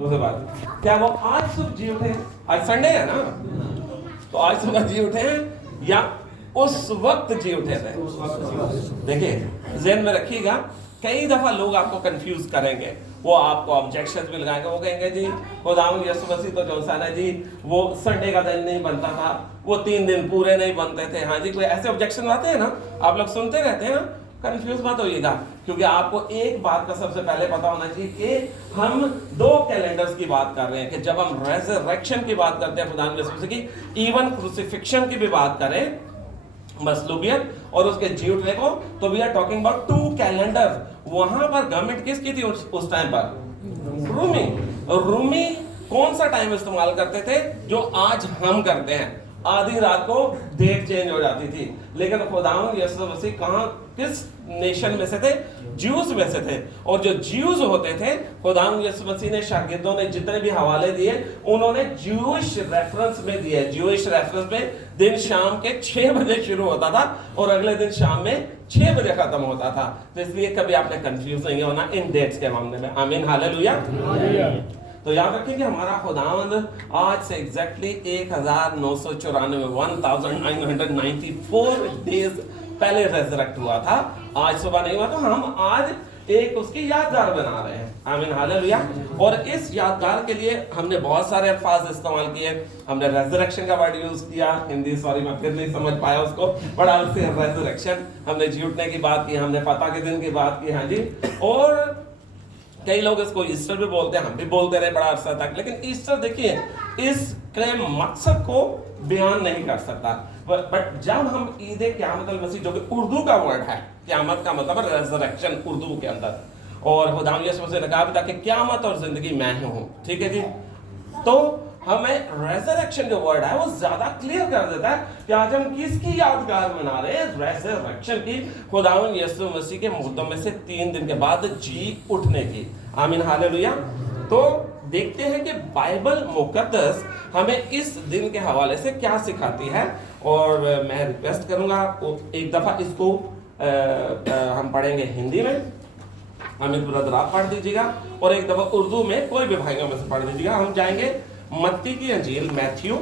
क्या वो आज सुबह जी उठे? आज संडे है ना, तो आज सुबह जी उठे हैं या उस वक्त जी उठे थे? देखिए ज़हन में रखिएगा, कई दफा लोग आपको कंफ्यूज करेंगे, वो आपको ऑब्जेक्शन भी लगाएंगे, वो कहेंगे जी खुदावंद यीशु मसीह तो जो है जी वो संडे का दिन नहीं बनता था, वो 3 दिन पूरे नहीं बनते थे। हाँ जी, कोई ऐसे ऑब्जेक्शन आते हैं ना, आप लोग सुनते रहते हैं। कंफ्यूज मत होइएगा, क्योंकि आपको एक बात का सबसे पहले पता होना चाहिए कि हम 2 कैलेंडर्स की बात कर रहे हैं। कि जब हम रेजरेक्शन की बात करते हैं खुदावंद यीशु मसीह की, इवन क्रूसिफिक्शन की भी बात करें, मसलूबियत और उसके जी उठने को, तो we are talking about 2 calendars. वहां पर गवर्नमेंट किसकी थी उस टाइम पर? रूमी। रूमी कौन सा टाइम इस्तेमाल करते थे जो आज हम करते हैं? आधी रात को डेट चेंज हो जाती थी। लेकिन खुदावंद यीशु मसीह कहां, किस नेशन में से थे? ज्यूज में से थे। और जो ज्यूज होते थे, खुदावंद यीशु मसीह ने, शागिर्दों ने जितने भी हवाले दिए उन्होंने ज्यूइश रेफरेंस में दिए। ज्यूइश रेफरेंस में दिन शाम के 6 बजे शुरू होता था और अगले दिन शाम में 6 बजे खत्म होता था। तो इसलिए कभी आपने कंफ्यूज नहीं होना इन डेट्स के मामले में। आमीन, हालेलुया। तो याद रखिए कि हमारा खुदावंद आज से एग्जैक्टली 1994 डेज पहले रेजरेक्ट हुआ था। आज सुबह नहीं हुआ, तो हम आज एक उसकी यादगार बना रहे हैं। आमीन, हालेलुया। और इस यादगार के लिए हमने बहुत सारे अल्फाज इस्तेमाल किए। हमने रेजरेक्शन का वर्ड यूज किया, हिंदी सॉरी मैं फिर नहीं समझ पाया उसको, बड़ा उससे रेजरेक्शन। हमने जी उठने की बात की, हमने फतह के दिन की बात की। हाँ जी, और कई लोग इसको ईस्टर भी बोलते हैं, हम भी बोलते रहे बड़ा अरसा तक। लेकिन ईस्टर देखिए इसके मकसद को बयान नहीं कर सकता। बट जब हम ईद क़यामत अल-मसीह, जो कि उर्दू का वर्ड है, क़यामत का मतलब है रेजरेक्शन उर्दू के अंदर, और खुदावंद यीशु मसीह ने कहा था कि क़यामत और जिंदगी मैं हूं, ठीक है जी। तो हमें रेजरेक्शन जो वर्ड है वो ज्यादा क्लियर कर देता है कि आज हम किसकी यादगार मना रहे हैं? रेजरेक्शन की, खुदावंद यीशु मसीह के मुर्दों में से 3 दिन के बाद जी उठने की। आमीन, हालेलुया। तो देखते हैं कि बाइबल मुकद्दस हमें इस दिन के हवाले से क्या सिखाती है। और मैं रिक्वेस्ट करूंगा एक दफा इसको हम पढ़ेंगे हिंदी में, अमित ब्रदर आप पढ़ दीजिएगा, और एक दफा उर्दू में कोई भी भाइयों में से पढ़ दीजिएगा। हम जाएंगे मत्ती की अंजील मैथ्यू,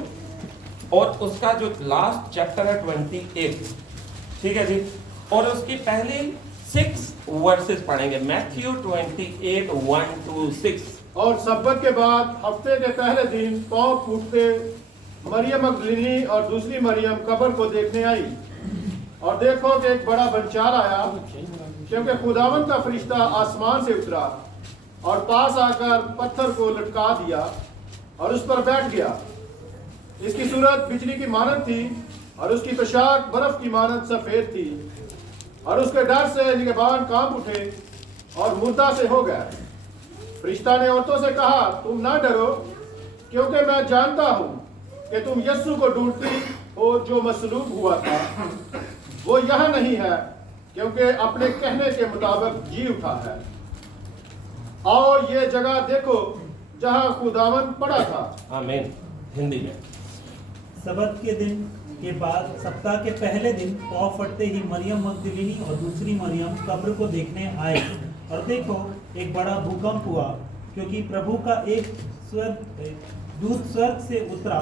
और उसका जो लास्ट चैप्टर है 28, ठीक है जी, और उसकी पहली 6 वर्सेस पढ़ेंगे। Matthew 28 1 to 6। और सब्बत के बाद हफ्ते के पहले दिन पांव फूटते मरियम मगदलीनी और दूसरी मरियम कब्र को देखने आई, और देखो कि एक बड़ा बंचार आया, क्योंकि खुदावंद का फरिश्ता आसमान से उतरा और पास आकर पत्थर को लटका दिया और उस पर बैठ गया। इसकी सूरत बिजली की मानद थी और उसकी पोशाक बर्फ की मानद सफेद थी, और उसके डर से निगहबान कांप उठे और मुर्दा से हो गया। फरिश्ता ने औरतों से कहा, तुम ना डरो, क्योंकि मैं जानता हूं कि तुम यीशु को ढूंढती हो जो मसलूब हुआ था। वो यहाँ नहीं है, क्योंकि अपने कहने के मुताबिक जी उठा है। आओ ये जगह देखो जहाँ खुदावंद पड़ा था। आमीन। हिंदी में। सबत के दिन के बाद सप्ताह के पहले दिन पाँव फटते ही मरियम मगदलीनी और दूसरी मरियम कब्र को देखने आए, और देखो एक बड़ा भूकंप हुआ, क्योंकि प्रभु का एक दूत स्वर्ग से उतरा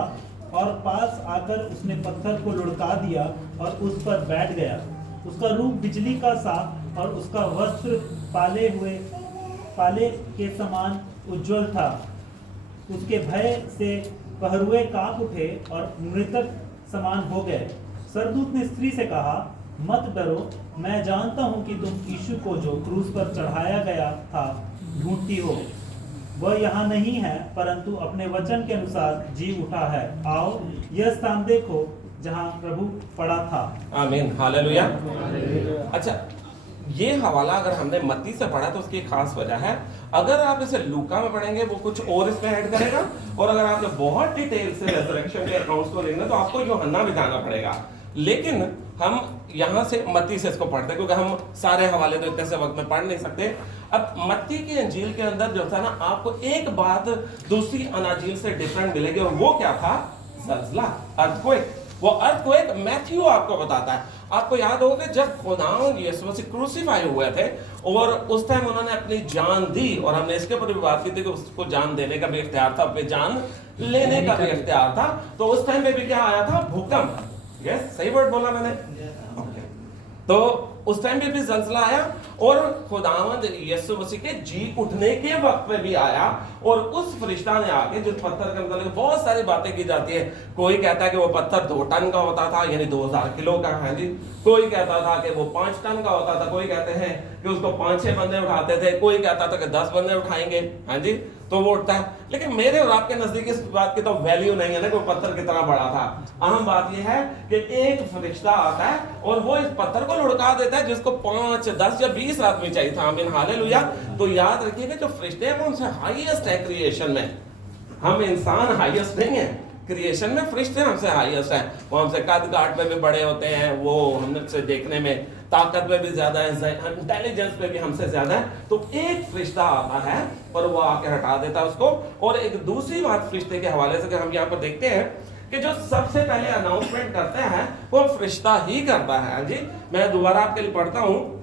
और पास आकर उसने पत्थर को लुढ़का दिया और उस पर बैठ गया। उसका रूप बिजली का सा और उसका वस्त्र पाले के समान उज्जवल था। उसके भय से पहरुए कांप उठे और मृतक समान हो गए। सरदूत ने स्त्री से कहा, मत डरो, मैं जानता हूं कि तुम यीशु को जो क्रूस पर चढ़ाया गया था ढूंढती हो। वह यहाँ नहीं है, परंतु अपने वचन के अनुसार जी उठा है। आओ यह स्थान देखो जहाँ प्रभु पड़ा था। आमीन, हालेलुया। अच्छा, ये हवाला अगर हमने मत्ती से पढ़ा तो उसकी खास वजह है। अगर आप इसे लूका में पढ़ेंगे वो कुछ और इसमें ऐड करेगा, और अगर आपने बहुत डिटेल से रेजरेक्शन के अकाउंट्स को देखना तो आपको यूहन्ना भी जाना पड़ेगा। लेकिन हम यहाँ से मत्ती से इसको पढ़ते हैं, क्योंकि हम सारे हवाले तो इतने से वक्त में पढ़ नहीं सकते। अब मत्ती की अंजील के अंदर जो था ना, आपको एक बात दूसरी अनाजील से डिफरेंट मिलेगी, और वो क्या था? ज़लज़ला, अर्थक्वेक। वो अर्थक्वेक मैथ्यू आपको बताता है। आपको याद होगा जब खुदावंद यीशु मसीह क्रूसीफाई हुए थे और उस टाइम उन्होंने अपनी जान दी, और हमने इसके ऊपर भी बात की थी कि उसको जान देने का भी इख्तियार था, अपनी जान लेने का भी इख्तियार था। तो उस टाइम पे भी क्या आया था? भूकंप। यस, सही वर्ड बोला मैंने? ओके। तो उस टाइम पे भी जलजला आया, और खुदावंद यीशु मसीह के जी उठने के वक्त में भी आया, और उस फरिश्ता ने आके जिस पत्थर के मतलब बहुत सारी बातें की जाती है। कोई कहता है कि वो पत्थर 2 टन का होता था, यानी 2000 किलो का है जी। कोई कहता था कि वो 5 टन का होता था, कोई कहते हैं कि उसको 5-6 बंदे उठाते थे, कोई कहता था कि 10 बंदे उठाएंगे, हाँ जी, तो वो उठता है। लेकिन मेरे और आपके नजदीक इस बात की तो वैल्यू नहीं है ना कि वो पत्थर कितना बड़ा था। अहम बात यह है कि एक फरिश्ता आता है और वो इस पत्थर को लुढ़का देता है जिसको 5, 10 या 20 आदमी चाहिए था। आमीन, हालेलुया। तो याद रखिएगा जो फरिश्ते हैं वो उनसे हाईएस्ट है क्रिएशन में। हम इंसान हाईएस्ट नहीं है क्रिएशन में, फरिश्ते हमसे हाईएस्ट हैं। वो हमसे कद काट में भी बड़े होते हैं, वो हमसे देखने में ताकत में भी ज्यादा है, इंटेलिजेंस पे भी हमसे ज्यादा है। तो एक फरिश्ता आता है और वो आके हटा देता है उसको। और एक दूसरी बात फरिश्ते के हवाले से हम यहाँ पर देखते हैं कि जो सबसे पहले अनाउंसमेंट करते हैं वो फरिश्ता ही करता है। जी, मैं दोबारा आपके लिए पढ़ता हूँ।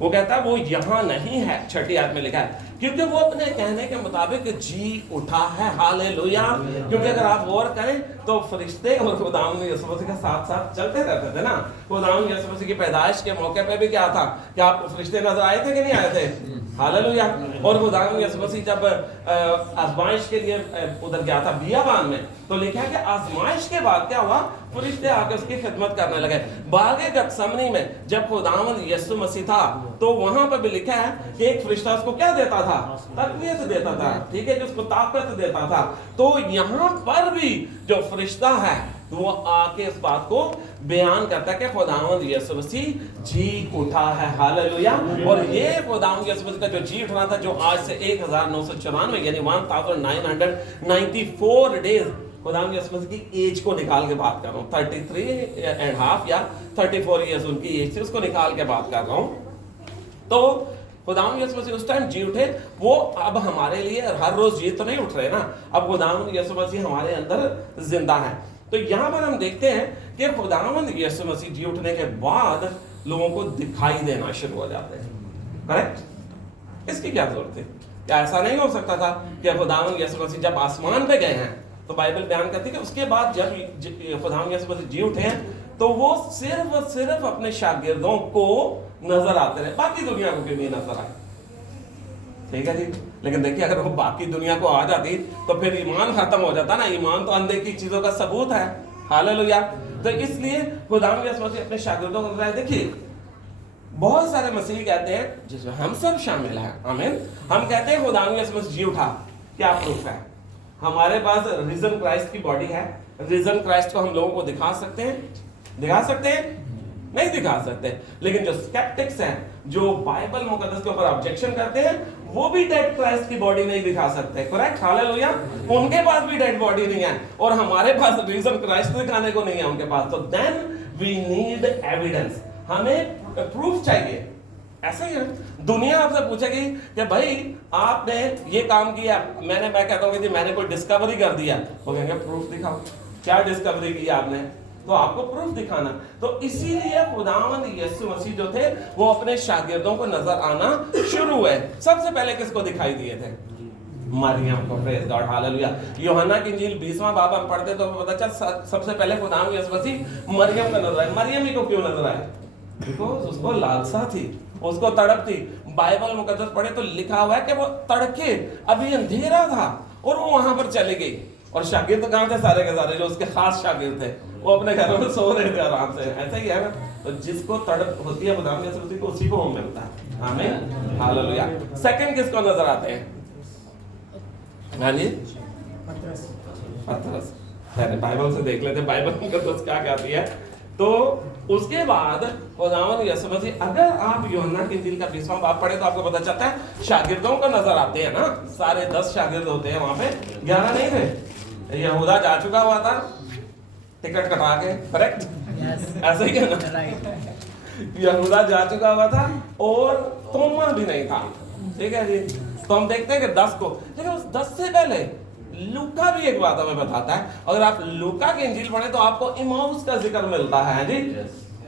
वो कहता है वो यहाँ नहीं है, 6ठी आयत में लिखा है, क्योंकि वो अपने कहने के मुताबिक जी उठा है। हालेलुया। क्योंकि अगर आप गौर करें तो फरिश्ते और खुदावंद यीशु मसीह के साथ साथ चलते रहते थे ना। खुदावंद यीशु मसीह की पैदाइश के मौके पे भी क्या था कि आपको फरिश्ते नजर आए थे कि नहीं आए थे? हालेलुया। और खुदावंद यीशु मसीह जब आजमाइश के लिए उधर गया था बियाबान में, तो लिखा है कि आजमाइश के बाद क्या हुआ? फरिश्ते आके उसकी खिदमत करने लगे। बागे गतसमनी में जब खुदावंद यीशु मसीह था तो वहां पर भी लिखा है कि एक फरिश्ता उसको क्या देता था? तकवीत देता था, ठीक है, जिसको ताकत देता था। तो यहाँ पर भी जो फरिश्ता है वो आके इस बात को बयान करता है कि खुदावंद यीशु मसीह जी उठा है। हालेलुया। और ये खुदावंद यीशु मसीह का जो जी उठना था, जो आज से 1994 यानी 1994 डेज खुदावंद यीशु मसीह की एज को निकाल के बात कर रहा हूँ। 33.5 या 34 ईयर्स उनकी एज थी, उसको निकाल के बात कर रहा हूँ। तो खुदावंद यीशु मसीह उस टाइम जी उठे। वो अब हमारे लिए हर रोज जी तो नहीं उठ रहे ना, अब खुदावंद यीशु मसीह हमारे अंदर जिंदा है। तो यहाँ पर हम देखते हैं कि खुदावंद यीशु मसीह जी उठने के बाद लोगों को दिखाई देना शुरू हो जाते हैं। करेक्ट? इसकी क्या जरूरत है? क्या ऐसा नहीं हो सकता था कि खुदावंद यीशु मसीह जब आसमान पे गए हैं, तो बाइबल बयान करती है कि उसके बाद जब खुदावंद यीशु मसीह जी उठे हैं तो वो सिर्फ अपने शागिर्दों को नजर आते रहे, बाकी दुनिया को भी नजर आए। ठीक है जी। लेकिन देखिए अगर वो बाकी दुनिया को आ जाती तो फिर ईमान खत्म हो जाता ना। ईमान तो अनदेखी चीजों का सबूत है। हालेलुया। तो इसलिए खुदावंद यीशु मसीह अपने शागिर्दों को नजर आए। देखिए बहुत सारे मसीह कहते हैं जिसमें हम सब शामिल हैं, आमीन, हम कहते हैं खुदावंद यीशु मसीह जी उठा। क्या प्रूफ है? हमारे पास रिजन क्राइस्ट की बॉडी है। रिजन क्राइस्ट को हम लोगों को दिखा सकते हैं? दिखा सकते हैं? नहीं दिखा सकते। लेकिन जो स्केप्टिक्स हैं, जो बाइबल मुकद्दस के ऊपर ऑब्जेक्शन करते हैं, वो भी डेड क्राइस्ट की बॉडी नहीं दिखा सकते। करेक्ट? हालेलुया। उनके पास भी डेड बॉडी नहीं है और हमारे पास रीजन क्राइस्ट दिखाने को नहीं है उनके पास। तो देन वी नीड एविडेंस, हमें प्रूफ चाहिए। ऐसा ही है, दुनिया आपसे पूछेगी कि भाई आपने ये काम किया, मैं कहता हूँ कि मैंने कोई डिस्कवरी कर दिया, वो कहेंगे प्रूफ दिखाओ, क्या डिस्कवरी की आपने? तो आपको प्रूफ दिखाना। तो इसीलिए खुदावंद यीशु मसीह जो थे वो अपने शागिर्दों को नजर आना शुरू हुए। सबसे पहले किसको दिखाई दिए थे? मरियम को। Praise God, hallelujah. यूहन्ना की इंजील 20वां बाब हम पढ़ते तो पता चल सबसे पहले खुदावंद यीशु मसीह मरियम का नजर आए। मरियम ही को क्यों नजर आए? बिकॉज़ उसको लालसा थी, उसको तड़प थी। बाइबल मुकद्दस पढ़े तो लिखा हुआ है कि वो तड़के अभी अंधेरा था और वो वहां पर चली गई। और शागिर्द कहाँ थे? सारे के सारे जो उसके खास शागिर्द थे वो अपने घरों में सो रहे थे आराम से। ऐसा ही है ना। तो जिसको तड़प होती है खुदावंद यीशु मसीह को, उसी को मिलता है। आमीन, हालेलुया। सेकंड किसको नजर आते हैं? हाँ जी, पतरस। पहले बाइबल से देख लेते हैं बाइबल मुकद्दस क्या कहती है। तो उसके बाद खुदावंद यीशु मसीह, अगर आप यूहन्ना की इंजील का 20वां बाब पढ़े तो आपको पता चलता है शागिर्दों को नजर आते हैं ना। सारे 10 शागिर्द होते हैं वहां पे, 11 नहीं थे। यहूदा जा चुका हुआ था टिकट कटा के। करेक्ट? ऐसा ही है ना। यहूदा जा चुका हुआ था और तोमा भी नहीं था। ठीक है जी। तो हम देखते हैं कि 10 को, लेकिन उस 10 से पहले लूका भी एक बात हमें बताता है। अगर आप लूका की इंजील पढ़े तो आपको इमाउस का जिक्र मिलता है जी।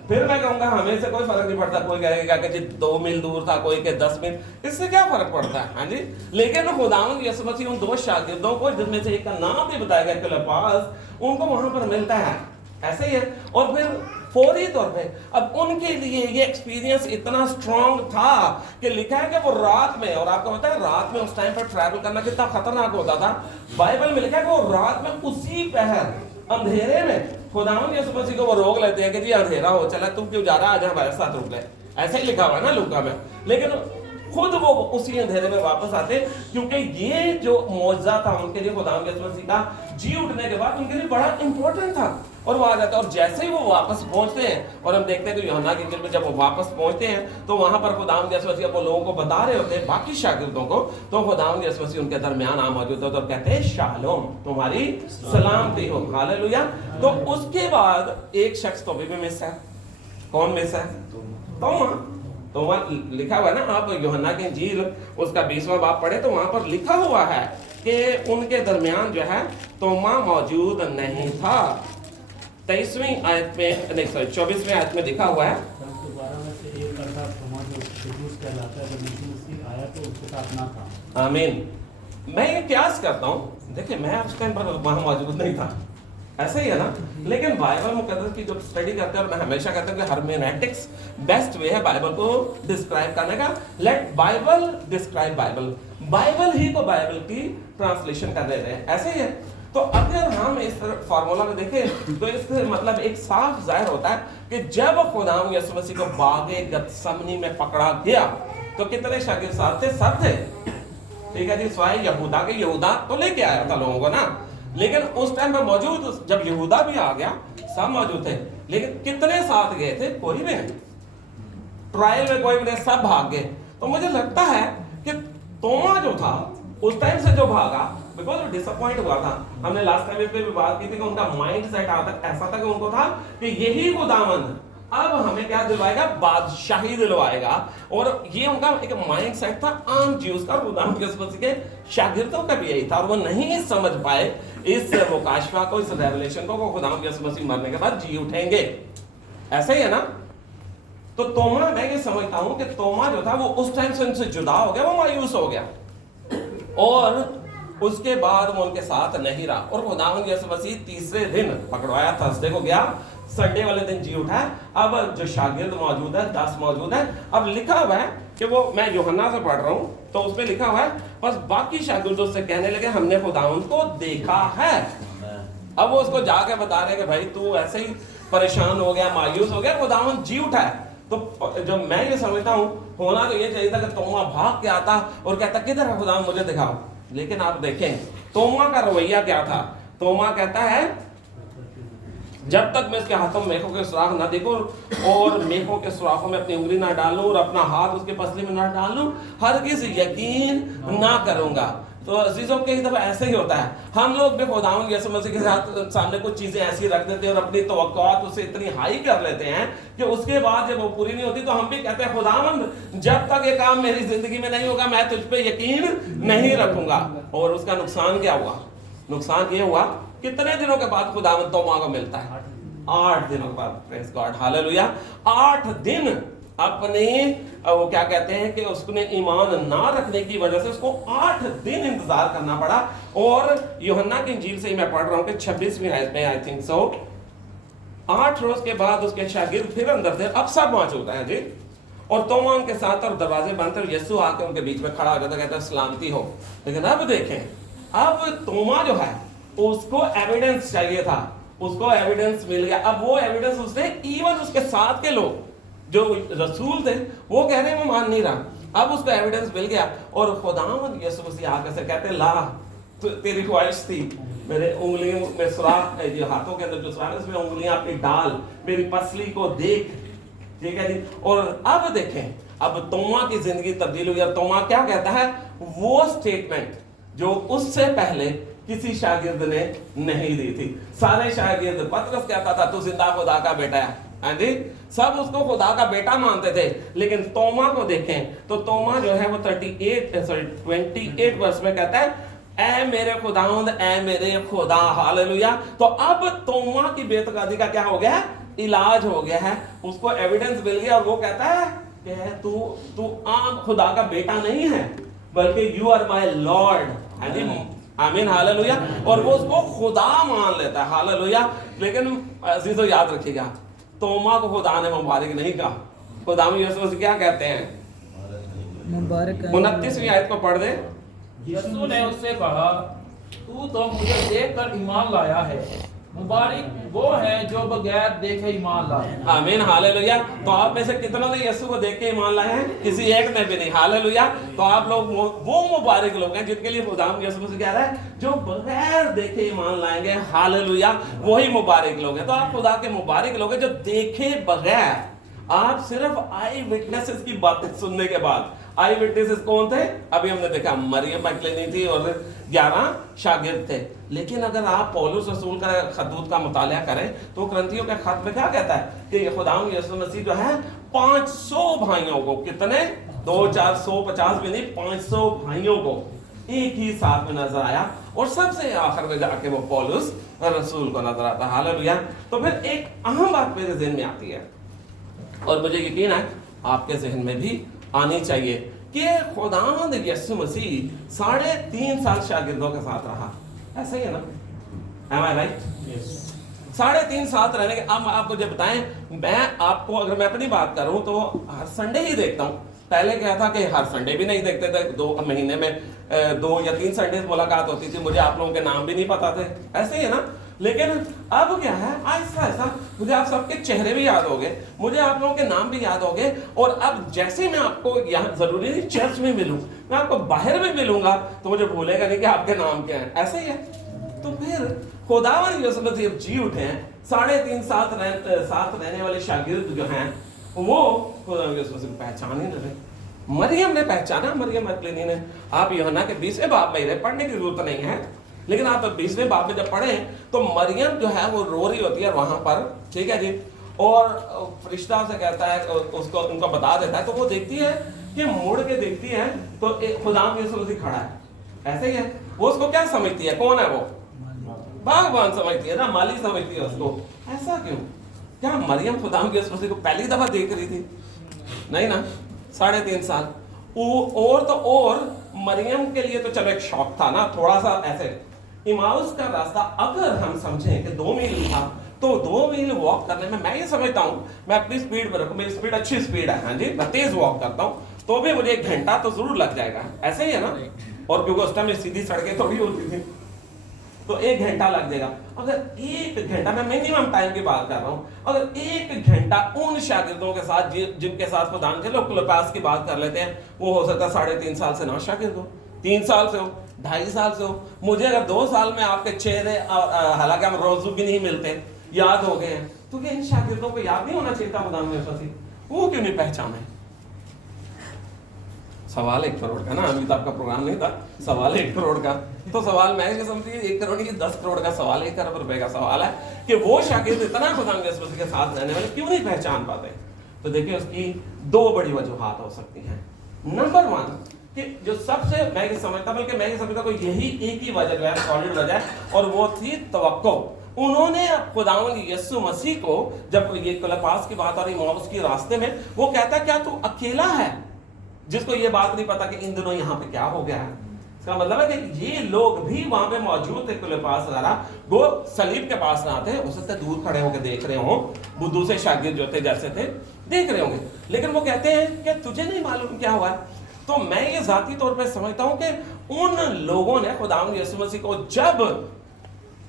फिर मैं कहूंगा हमें से कोई फर्क नहीं पड़ता, कोई कहेगा कि जी 2 मील दूर था, कोई के 10 मील, इससे क्या फर्क पड़ता है, हाँ जी। लेकिन खुदावंद यीशु मसीह उन 2 शागिर्दों को, जिनमें से एक का नाम भी बताया गया क्लेopas, उनको वहां पर मिलता है, ऐसे ही है। और फिर फौरी तौर पे अब उनके लिए ये एक्सपीरियंस इतना स्ट्रांग था कि लिखा है कि वो रात में, और आपको पता है रात में उस टाइम पर ट्रैवल करना कितना खतरनाक होता था। बाइबल में लिखा है कि वो रात में उसी पहर अंधेरे में खुदावंद यीशु मसीह को वो रोक लेते हैं कि जी अंधेरा हो चला, तुम क्यों जा रहा है, आज हमारे साथ रुक ले, ऐसे ही लिखा हुआ है ना लूका में। लेकिन खुद वो उसी अंधेरे में वापस आते, क्योंकि ये जो मौजज़ा था उनके लिए खुदावंद यीशु मसीह का जी उठने के बाद उनके लिए बड़ा इंपॉर्टेंट था, और वो आ जाता है। और जैसे ही वो वापस पहुंचते हैं, और हम देखते हैं कि यूहन्ना की इंजील में जब वो वापस पहुंचते हैं तो वहां पर खुदावंद यीशु मसीह वो लोगों को बता रहे होते हैं, बाकी शागिर्दों को, तो खुदावंद यीशु मसीह उनके दरमियान आ मौजूद होते और कहते हैं शालोम, तुम्हारी सलामती हो, हालेलुया। तो उसके बाद एक शख्स तो भी मिस है, कौन मिस है? तो वहां लिखा हुआ है ना, आप यूहन्ना की इंजील उसका 20वां बाब पढ़े तो वहां पर लिखा हुआ है कि उनके दरमियान जो है तोमा मौजूद नहीं था। 23वीं आयत में, नहीं सॉरी 24वीं आयत में लिखा हुआ है, आमीन। मैं ये क्यास करता हूँ, देखिए मैं उस टाइम पर वहां मौजूद नहीं था, ऐसा ही है ना। लेकिन बाइबल मुकद्दस की जब स्टडी करते हैं, और मैं हमेशा कहता हूँ कि हर्मेनेटिक्स बेस्ट वे है बाइबल को डिस्क्राइब करने का। Let Bible describe Bible, Bible ही को बाइबल की ट्रांसलेशन कर देते हैं, ऐसे ही है। तो अगर हम इस फार्मूला में देखें तो इससे मतलब एक साफ जाहिर होता है कि जब खुदावंद यीशु मसीह को बागे गतसमनी में पकड़ा गया तो कितने शागिर्द साथ थे? सब थे, ठीक है जी, स्वाय यहूदा के, यहूदा तो लेके आया था लोगों को ना, लेकिन उस टाइम पर मौजूद जब यहूदा भी आ गया सब मौजूद थे, लेकिन कितने साथ गए थे? कोई भी नहीं, ट्रायल में कोई भी नहीं, सब भाग गए। तो मुझे लगता है कि तोमा जो था उस टाइम से जो भागा, बिकॉज वो डिसअपॉइंट हुआ था। हमने लास्ट टाइम इस पे भी बात की थी कि उनका माइंड सेट ऐसा था कि उनको था कि यही खुदावंद अब हमें क्या दिलवाएगा? बादशाही दिलवाएगा। और ये उनका एक माइंड सेट था आम ज्यूस का, खुदावंद यीशु मसीह के शागिर्दों का भी यही था, और वो नहीं समझ पाए इस मुकाशफा को, इस रेवलेशन को, खुदावंद यीशु मसीह मरने के बाद जी उठेंगे, ऐसे ही है ना। तो तोमा, मैं ये समझता हूं कि तोमा जो था वो उस टाइम से उनसे जुदा हो गया, वो मायूस हो गया, और उसके बाद वो उनके साथ नहीं रहा। और खुदावंद यीशु मसीह तीसरे दिन पकड़वाया, थर्सडे को गया, संडे वाले दिन जी उठा है। अब जो शागिर्द मौजूद है, 10 मौजूद है। अब लिखा हुआ है कि वो, मैं यूहन्ना से पढ़ रहा हूं तो उसमें लिखा हुआ है, बस बाकी शागिर्दों से कहने लगे हमने खुदावंद को देखा है। अब वो उसको जाके बता रहे कि भाई तू ऐसे ही परेशान हो गया, मायूस हो गया, खुदावंद जी उठा है। तो जो मैं ये समझता हूं, होना तो ये चाहिए था कि तोमा भाग के आता और कहता किधर है खुदावंद, मुझे दिखाओ। लेकिन आप देखें तोमा का रवैया क्या था। तोमा कहता है जब तक मैं इसके हाथों में मेखों के सुराख ना देखूं और मेखों के सुराखों में अपनी उंगली ना डालूं और अपना हाथ उसके पसली में ना डालूं, हरगिज़ यकीन ना करूंगा। तो अजीजों के दफा ऐसे ही होता है, हम लोग भी खुदावंद यीशु मसीह के साथ सामने कुछ चीजें ऐसी रख देते हैं और अपनी तवक्कुआत उससे इतनी हाई कर लेते हैं कि उसके बाद जब वो पूरी नहीं होती तो हम भी कहते हैं खुदावंद जब तक ये काम मेरी जिंदगी में नहीं होगा मैं तुझ पे यकीन नहीं रखूंगा। और उसका नुकसान क्या हुआ? नुकसान ये हुआ, कितने दिनों के बाद खुदावंद तोमा को मिलता है? 8 दिनों के बाद। Praise God, hallelujah. 8 दिन अपने वो क्या कहते हैं कि उसने ईमान ना रखने की वजह से उसको 8 दिन इंतजार करना पड़ा। और यूहन्ना की इंजील से ही मैं पढ़ रहा हूं कि 26वीं आयत में, आई थिंक सो, 8 रोज के बाद उसके शागिर्द फिर अंदर थे, अब सब मौजूद हैं जी, और तोमा उनके साथ और दरवाजे बंद थे और यीशु आके उनके बीच में खड़ा हो जाता, कहता सलामती हो। लेकिन अब देखें, अब तोमा जो है उसको एविडेंस चाहिए था, उसको एविडेंस मिल गया। अब वो एविडेंस उसने, इवन उसके साथ के लोग जो रसूल थे वो कह रहे हैं मैं मान नहीं रहा, अब उसको एविडेंस मिल गया। और खुदावंद यीशु मसीह आकर से कहते ला तो तेरी ख्वाहिश थी मेरे उंगलियों में सुराख, ये हाथों के अंदर जो सुराख है उसमें उंगलियां अपनी डाल, मेरी पसली को देख, ठीक है जी। और अब देखें, अब तोमा की जिंदगी तब्दील हुई। और तोमा क्या कहता है? वो स्टेटमेंट जो उससे पहले किसी शागिर्द ने नहीं दी थी। सारे शागिर्द, पतरस कहता था तू जिंदा खुदा का बेटा है, हाँ जी, सब उसको खुदा का बेटा मानते थे। लेकिन तोमा को देखें तो तोमा जो है वो 28 वर्ष में कहता है ऐ मेरे खुदावंद, ऐ मेरे खुदा, हालेलुया। तो अब तोमा की बेतकादी का क्या हो गया है? इलाज हो गया है, उसको एविडेंस मिल गया और वो कहता है कि तू आम खुदा का बेटा नहीं है, बल्कि यू आर माय लॉर्ड। आमीन, हालेलुया। और वो उसको खुदा मान लेता है, हालेलुया। लेकिन अजीजों याद रखिएगा, तोमा को खुदा ने मुबारक नहीं कहा। खुदा में यीशु मसीह क्या कहते हैं? मुबारक 29वीं आयत को पढ़ दे। यीशु ने उससे कहा, तू तो मुझे देखकर ईमान लाया है, मुबारक वो है जो बगैर देखे ईमान लाए। आमीन, हालेलुया। तो आप में से कितनों ने यीशु को देख के ईमान लाए हैं? किसी एक ने भी नहीं, हालेलुया। तो आप लोग वो मुबारक लोग हैं जिनके लिए खुदा यीशु मसीह कह रहा है जो बगैर देखे ईमान लाएंगे, हालेलुया, वही मुबारक लोग हैं। तो आप खुदा के मुबारक लोग हैं जो देखे बगैर, आप सिर्फ आई विटनेसेस की बातें सुनने के बाद। आई विटनेसेस कौन थे? अभी हमने देखा मरियम मगदलीनी थी और 11 शागिर्द थे। लेकिन अगर आप पौलुस रसूल का खतूत का मुताला करें तो करंथियों के खत में क्या कहता है कि खुदाम यीशु मसीह जो है 500 भाइयों को, कितने? 2, 4, 150 भी नहीं, 500 भाइयों को एक ही साथ में नजर आया, और सबसे आखिर में जाके वो पौलुस रसूल को नजर आता, हालेलुया। तो फिर एक अहम बात मेरे ज़हन में आती है और मुझे यकीन है आपके जहन में भी आनी चाहिए कि खुदावंद यीशु मसीह 3.5 साल शागिर्दों के साथ रहा, ऐसा ही है ना? Am I right? 3.5 साल रहने के, अब आपको जब बताएं, मैं आपको अगर मैं अपनी बात करूं तो हर संडे ही देखता हूं। पहले क्या था कि हर संडे भी नहीं देखते थे, 2 महीने में 2 या 3 संडे मुलाकात होती थी, मुझे आप लोगों के नाम भी नहीं पता थे, ऐसे ही है ना? लेकिन अब क्या है, ऐसा ऐसा मुझे आप सबके चेहरे भी याद हो गए, मुझे आप लोगों के नाम भी याद हो गए। और अब जैसे मैं आपको यहाँ, जरूरी नहीं चर्च में मिलूं, मैं आपको बाहर भी मिलूंगा तो मुझे भूलेगा नहीं कि आपके नाम क्या है, ऐसे ही है। तो फिर खुदावंद यीशु मसीह जी उठे हैं, 3.5 साथ रहने वाले शागिर्द जो हैं वो खुदावंद यीशु मसीह को पहचान ही नहीं रहे। मरियम ने पहचाना, मरियम मगदलीनी ने। आप यूहन्ना के 20वें बाब में रहे, पढ़ने की जरूरत नहीं है, लेकिन आप 20वें बाब में जब पढ़े तो मरियम जो है वो रो रही होती है वहां पर, ठीक है जी, और फरिश्ता से कहता है, उसको उनको बता देता है, तो वो देखती है कि मुड़ के देखती है तो खुदाम यीशु मसीह खड़ा है, ऐसे ही है। वो उसको क्या समझती है? कौन है वो? बागबान समझती है ना, माली समझती है उसको। ऐसा क्यों? क्या मरियम खुदाम यीशु मसीह को पहली दफा देख रही थी? नहीं ना, 3.5 साल। और तो और मरियम के लिए तो चलो एक शौक था ना, थोड़ा सा ऐसे। इमाउस का रास्ता अगर हम समझें कि 2 मील था, तो 2 मील वॉक करने में मैं ये समझता हूँ, मैं अपनी स्पीड पर रखूँ, मेरी स्पीड अच्छी स्पीड है, हाँ जी, मैं तेज वॉक करता हूँ, तो भी मुझे 1 घंटा तो जरूर लग जाएगा, ऐसे ही है ना? और क्योंकि उस टाइम में सीधी सड़कें थोड़ी होती थी, तो 1 घंटा लग जाएगा। अगर 1 घंटा, मैं मिनिमम टाइम की बात कर रहा हूँ, अगर 1 घंटा उन शागिर्दों के साथ जिनके साथ खुदान के लोग क्लोपास की बात कर लेते हैं, वो हो सकता है 3.5 साल से ना शागिर्द हो, 3 साल से हो, 2.5 साल से हो। मुझे अगर 2 साल में आपके चेहरे, हालांकि हम रोजू भी नहीं मिलते, याद हो गए हैं, तो क्या इन शागिर्दों को याद नहीं होना चाहिए था खुदान यीशु मसीह? वो क्यों नहीं पहचाने? सवाल 1 करोड़ का ना, अमिताभ का प्रोग्राम नहीं था, सवाल 1 करोड़ का। तो सवाल मैं ये समझिए 1 करोड़ की 10 करोड़ का सवाल, 1 अरब रुपए का सवाल है कि वो शागिर्द इतना खुदावंद यीशु मसीह के साथ रहने वाले क्यों नहीं पहचान पाते? तो देखिए उसकी 2 बड़ी वजूहात हो सकती हैं। नंबर 1 कि जो सबसे मैं ये समझता, बल्कि मैं ये समझता कोई यही एक ही वजह जो है, सॉलिड वजह है, और वो थी तवक्को। उन्होंने खुदावंद यीशु मसीह को, जब ये क्लोपास की बात आ रही इमाउस के रास्ते में, वो कहता क्या तू अकेला है? जिसको ये बात नहीं पता कि इन दिनों यहाँ पे क्या हो गया है। इसका मतलब है कि ये लोग भी वहां पे मौजूद थे, क्लोपास वगैरह, वो सलीब के पास ना थे, हो सकता है दूर खड़े होकर देख रहे हो, वो दूसरे शागिर्द जो थे जैसे थे देख रहे होंगे, लेकिन वो कहते हैं कि तुझे नहीं मालूम क्या हुआ है। तो मैं ये जाती तौर पे समझता हूं कि उन लोगों ने खुदावंद यीशु मसीह को जब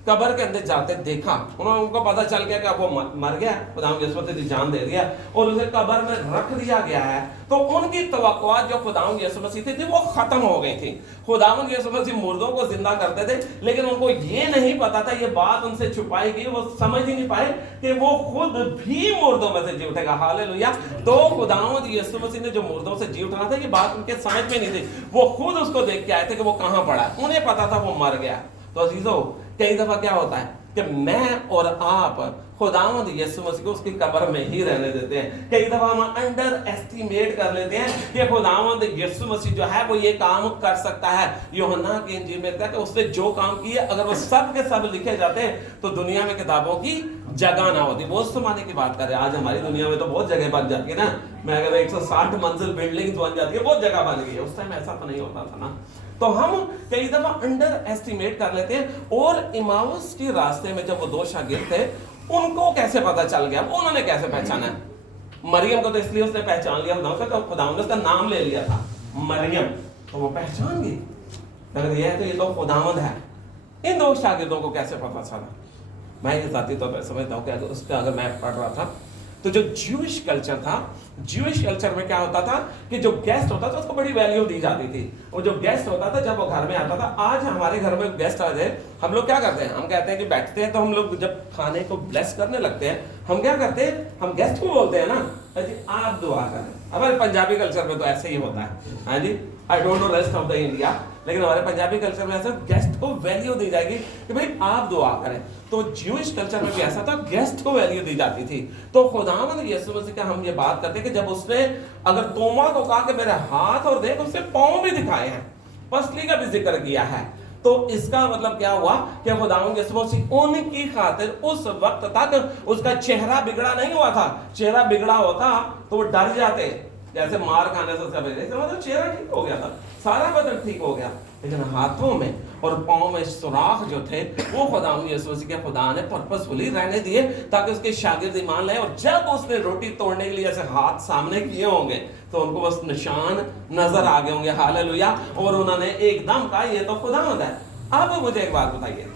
कब्र के अंदर जाते देखा, उनको पता चल गया कि अब वो मर गया, खुदावंद यीशु मसीह ने जान दे दिया और उसे कब्र में रख दिया गया है, तो उनकी तवक्कुआत जो खुदावंद यीशु मसीह थी वो खत्म हो गई थी। खुदावंद यीशु मसीह मुर्दों को जिंदा करते थे, लेकिन उनको ये नहीं पता था, ये बात उनसे छुपाई गई, वो समझ ही नहीं पाए कि वो खुद भी मुर्दों में से जी उठेगा, हालेलुया। तो खुदावंद यीशु मसीह ने जो मुर्दों से जी उठना था, ये बात उनके समझ में नहीं थी, वो खुद उसको देख के आए थे कि वो कहां पड़ा है, उन्हें पता था वो मर गया। तो अजीजों, कई दफा क्या होता है کہ میں اور آپ खुदावंद यीशु मसीह को उसकी कब्र में ही रहने देते हैं। कई दफा हम अंडर एस्टिमेट कर लेते हैं कि खुदावंद यीशु मसीह जो है वो ये काम कर सकता है। यूहन्ना की इंजील में कहता है कि उसने जो काम किए अगर वो सब के सब लिखे जाते तो दुनिया में किताबों की जगह ना होती। वो उस जमाने की बात कर रहे हैं, आज हमारी दुनिया में तो बहुत जगह बन जाती है ना। मैं अगर 160 मंजिल बिल्डिंग बन जाती है, बहुत जगह बन गई है। उस टाइम ऐसा तो नहीं होता था ना। तो हम कई दफा अंडर एस्टिमेट कर लेते हैं। और इमाउस के रास्ते में जब वो दो शागिर्द थे, उनको कैसे पता चल गया, उन्होंने कैसे पहचाना? मरियम को तो इसलिए उसने पहचान लिया, खुदावंद ने उसका नाम ले लिया था मरियम, तो वो पहचान गई, लग रहा है तो ये तो खुदावंद है। इन दो शागिर्दों को कैसे पता चला? मैं ये जाती तौर पर समझता हूँ कि उसका अगर मैं पढ़ रहा था तो जो ज्यूइश कल्चर था, ज्यूइश कल्चर में क्या होता था कि जो गेस्ट होता था उसको बड़ी वैल्यू दी जाती थी। और जो गेस्ट होता था जब वो घर में आता था, आज हमारे घर में गेस्ट आ जाए, हम लोग क्या करते हैं? हम कहते हैं कि बैठते हैं तो हम लोग जब खाने को ब्लेस करने लगते हैं, हम क्या करते हैं? हम गेस्ट को बोलते हैं ना, जी आप दुआ करें। हमारे पंजाबी कल्चर में तो ऐसे ही होता है, हाँ जी। I don't know rest of the India, लेकिन हमारे पंजाबी कल्चर में ऐसा गेस्ट को वैल्यू दी जाएगी कि भाई आप दुआ करें। तो ज्यूइश कल्चर में भी ऐसा था, गेस्ट को वैल्यू दी जाती थी। तो खुदावंद यीशु मसीह का हम ये बात करते हैं कि जब उसने अगर तोमा को कहा कि मेरे हाथ और देख, उससे पांव भी दिखाए हैं, पसली का भी जिक्र किया है, तो इसका मतलब क्या हुआ कि खुदावंद यीशु मसीह उनकी खातिर उस वक्त तक उसका चेहरा बिगड़ा नहीं हुआ था। चेहरा बिगड़ा होता तो वो डर जाते, जैसे मार खाने से सब, मतलब चेहरा ठीक हो गया था, सारा बदन ठीक हो गया, लेकिन हाथों में और पांव में सुराख जो थे वो खुदावंद यीशु मसीह के खुदा ने पर्पसफुली रहने दिए ताकि उसके शागिर्द ईमान लाए। और जब उसने रोटी तोड़ने के लिए ऐसे हाथ सामने किए होंगे तो उनको बस निशान नजर आ गए होंगे, हालेलुया। और उन्होंने एकदम कहा ये तो खुदावंद है। अब मुझे एक बात बताइए,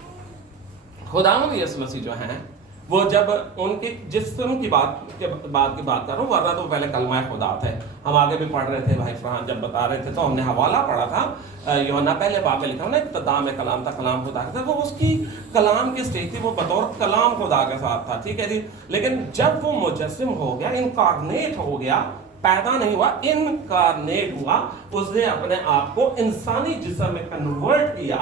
खुदावंद यीशु मसीह जो है वो जब उनके जिस्म की बात की बात कर रहा हूँ, वरना तो पहले कलमा खुदा थे। हम आगे भी पढ़ रहे थे, भाई फरहान जब बता रहे थे तो हमने हवाला पढ़ा था, यूहन्ना पहले बाब में लिखा ना, इब्तिदा में कलाम था, कलाम खुदा का था। वो उसकी कलाम की स्टेज थी, वो बतौर कलाम खुदा के साथ था, ठीक है जी। लेकिन जब वो मुजस्सिम हो गया, इनकारनेट हो गया, पैदा नहीं हुआ, इनकारनेट हुआ, उसने अपने आप को इंसानी जिस्म में कन्वर्ट किया,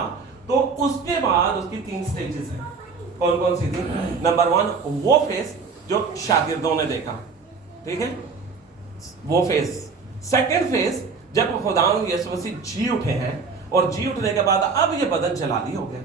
तो उसके बाद उसकी 3 स्टेजेस हैं। कौन कौन सी थी? नंबर 1 वो फेस जो शागिर्दों ने देखा, ठीक है, वो फेस। सेकंड फेस जब खुदावंद यीशु मसीह जी उठे हैं, और जी उठने के बाद अब ये बदन जलाली हो गया।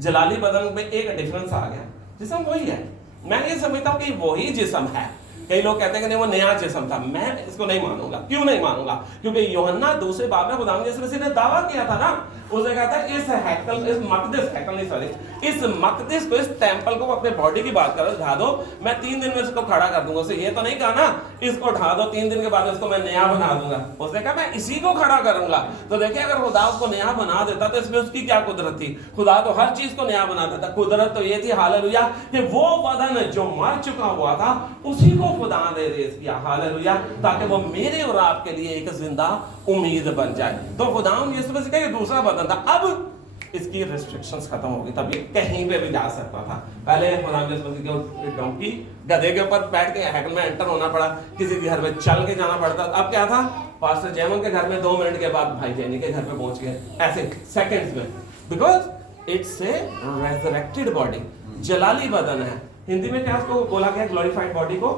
जलाली बदन में एक डिफरेंस आ गया, जिस्म वही है। मैं ये समझता हूं कि वही जिस्म है। कई लोग कहते हैं कि नहीं वो नया जिस्म था, मैं इसको नहीं मानूंगा। क्यों नहीं मानूंगा? क्योंकि यूहन्ना दूसरे बाब में खुदावंद यीशु मसीह ने दावा किया था ना, उसने कहा था इस हैकल, इस मकदस हैकल नहीं सॉरी, इस मकदस को, इस टेंपल को अपने बॉडी की बात करो, ढा दो, मैं 3 दिन में इसको खड़ा कर दूंगा। उसे ये तो नहीं कहा ना इसको ढा दो 3 दिन के बाद इसको मैं नया बना दूंगा। उसने कहा मैं इसी को खड़ा करूंगा। तो देखिए अगर खुदा उसको नया बना देता तो इसमें उसकी क्या कुदरत थी? खुदा तो हर चीज को नया बना देता। कुदरत तो ये थी, हालेलुया, कि वो बदन जो मर चुका हुआ था उसी को खुदा ने रेज किया, हालेलुया, ताकि वो मेरे और आपके लिए एक जिंदा उम्मीद बन जाए। तो खुदावंद यीशु मसीह का ये दूसरा बदन था, अब इसकी रिस्ट्रिक्शंस खत्म हो गई, तब ये कहीं पे भी जा सकता था। पहले खुदावंद यीशु मसीह को डोंकी गधे के ऊपर बैठ के हैकल में एंटर होना पड़ा, किसी के घर में चल के जाना पड़ता। अब क्या था, पास्टर जयमन के घर में 2 मिनट के बाद भाई जैनी के घर पे पहुंच गए, ऐसे सेकंड्स में, because it's a resurrected body, जलाली बदन है। हिंदी में क्या उसको बोला गया, ग्लोरीफाइड बॉडी को?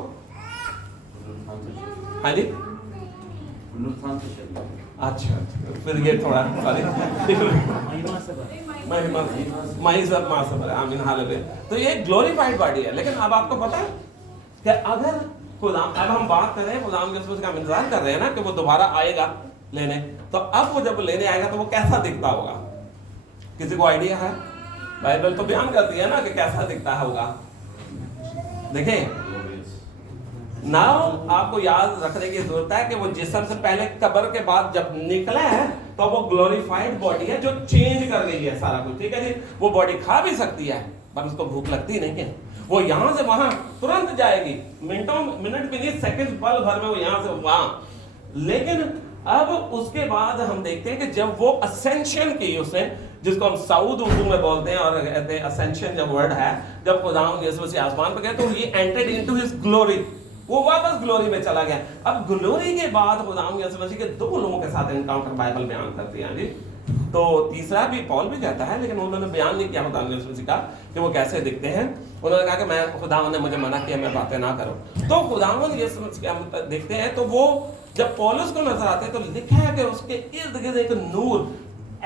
हाँ जी, अच्छा, फिर ये थोड़ा आमीन, हालेलुया। तो ये ग्लोरीफाइड बॉडी है। लेकिन अब आपको पता है कि अगर खुदा, अब हम बात कर रहे हैं खुदाम के उसका इंतजार कर रहे हैं ना कि वो दोबारा आएगा लेने, तो अब वो जब लेने आएगा तो वो कैसा दिखता होगा? किसी को आइडिया है? बाइबल तो बयान करती है ना कि कैसा दिखता होगा। देखें, नाउ आपको याद रखने की जरूरत है कि वो जिस्म से पहले कब्र के बाद जब निकला है तो वो ग्लोरीफाइड बॉडी है जो चेंज कर गई है सारा कुछ, ठीक है जी। वो बॉडी खा भी सकती है पर उसको भूख लगती नहीं है, वो यहां से वहां तुरंत जाएगी, मिनट भी नहीं, सेकंड पल भर में वो यहां से वहां। लेकिन अब उसके बाद हम देखते हैं कि जब वो असेंशन की उसने, जिसको हम साउद उर्दू में बोलते हैं और कहते हैं असेंशन जब वर्ड है, जब खुदावंद यीशु मसीह आसमान पर गए तो he entered into his glory, वो वापस ग्लोरी में चला गया। अब ग्लोरी के बाद खुदावंद यीशु मसीह के 2 लोगों के साथ एनकाउंटर बाइबल बयान करती है जी, तो तीसरा भी पॉल भी कहता है, लेकिन उन्होंने बयान नहीं किया खुदा यीशु मसीह का कि वो कैसे दिखते हैं। उन्होंने कहा कि मैं खुदावंद ने मुझे मना किया मैं बातें ना करूं। तो खुदावंद यीशु मसीह हम देखते हैं तो वो जब पौलुस को नजर आते हैं तो लिखा है कि उसके इर्द गिर्द एक नूर,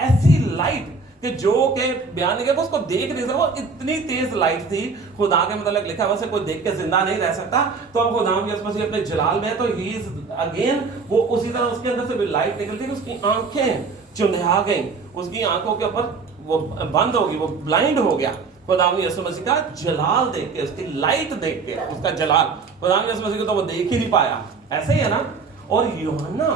ऐसी लाइट कि जो के बयान नहीं किया, उसको देख नहीं सकता, वो इतनी तेज लाइट थी। खुदा के मतलब लिखा वैसे कोई देख के जिंदा नहीं रह सकता। तो अब खुदा यीशु मसीह अपने जलाल में है तो ही इज अगेन, वो उसी तरह उसके अंदर से भी लाइट निकलती है, उसकी आंखें चुंधिया गई, उसकी आंखों के ऊपर वो बंद होगी, वो ब्लाइंड हो गया खुदा यीशु मसीह का जलाल देख के, उसकी लाइट देख के, उसका जलाल खुदा यीशु मसीह को तो वो देख ही नहीं पाया। ऐसे ही है ना। और यूहन्ना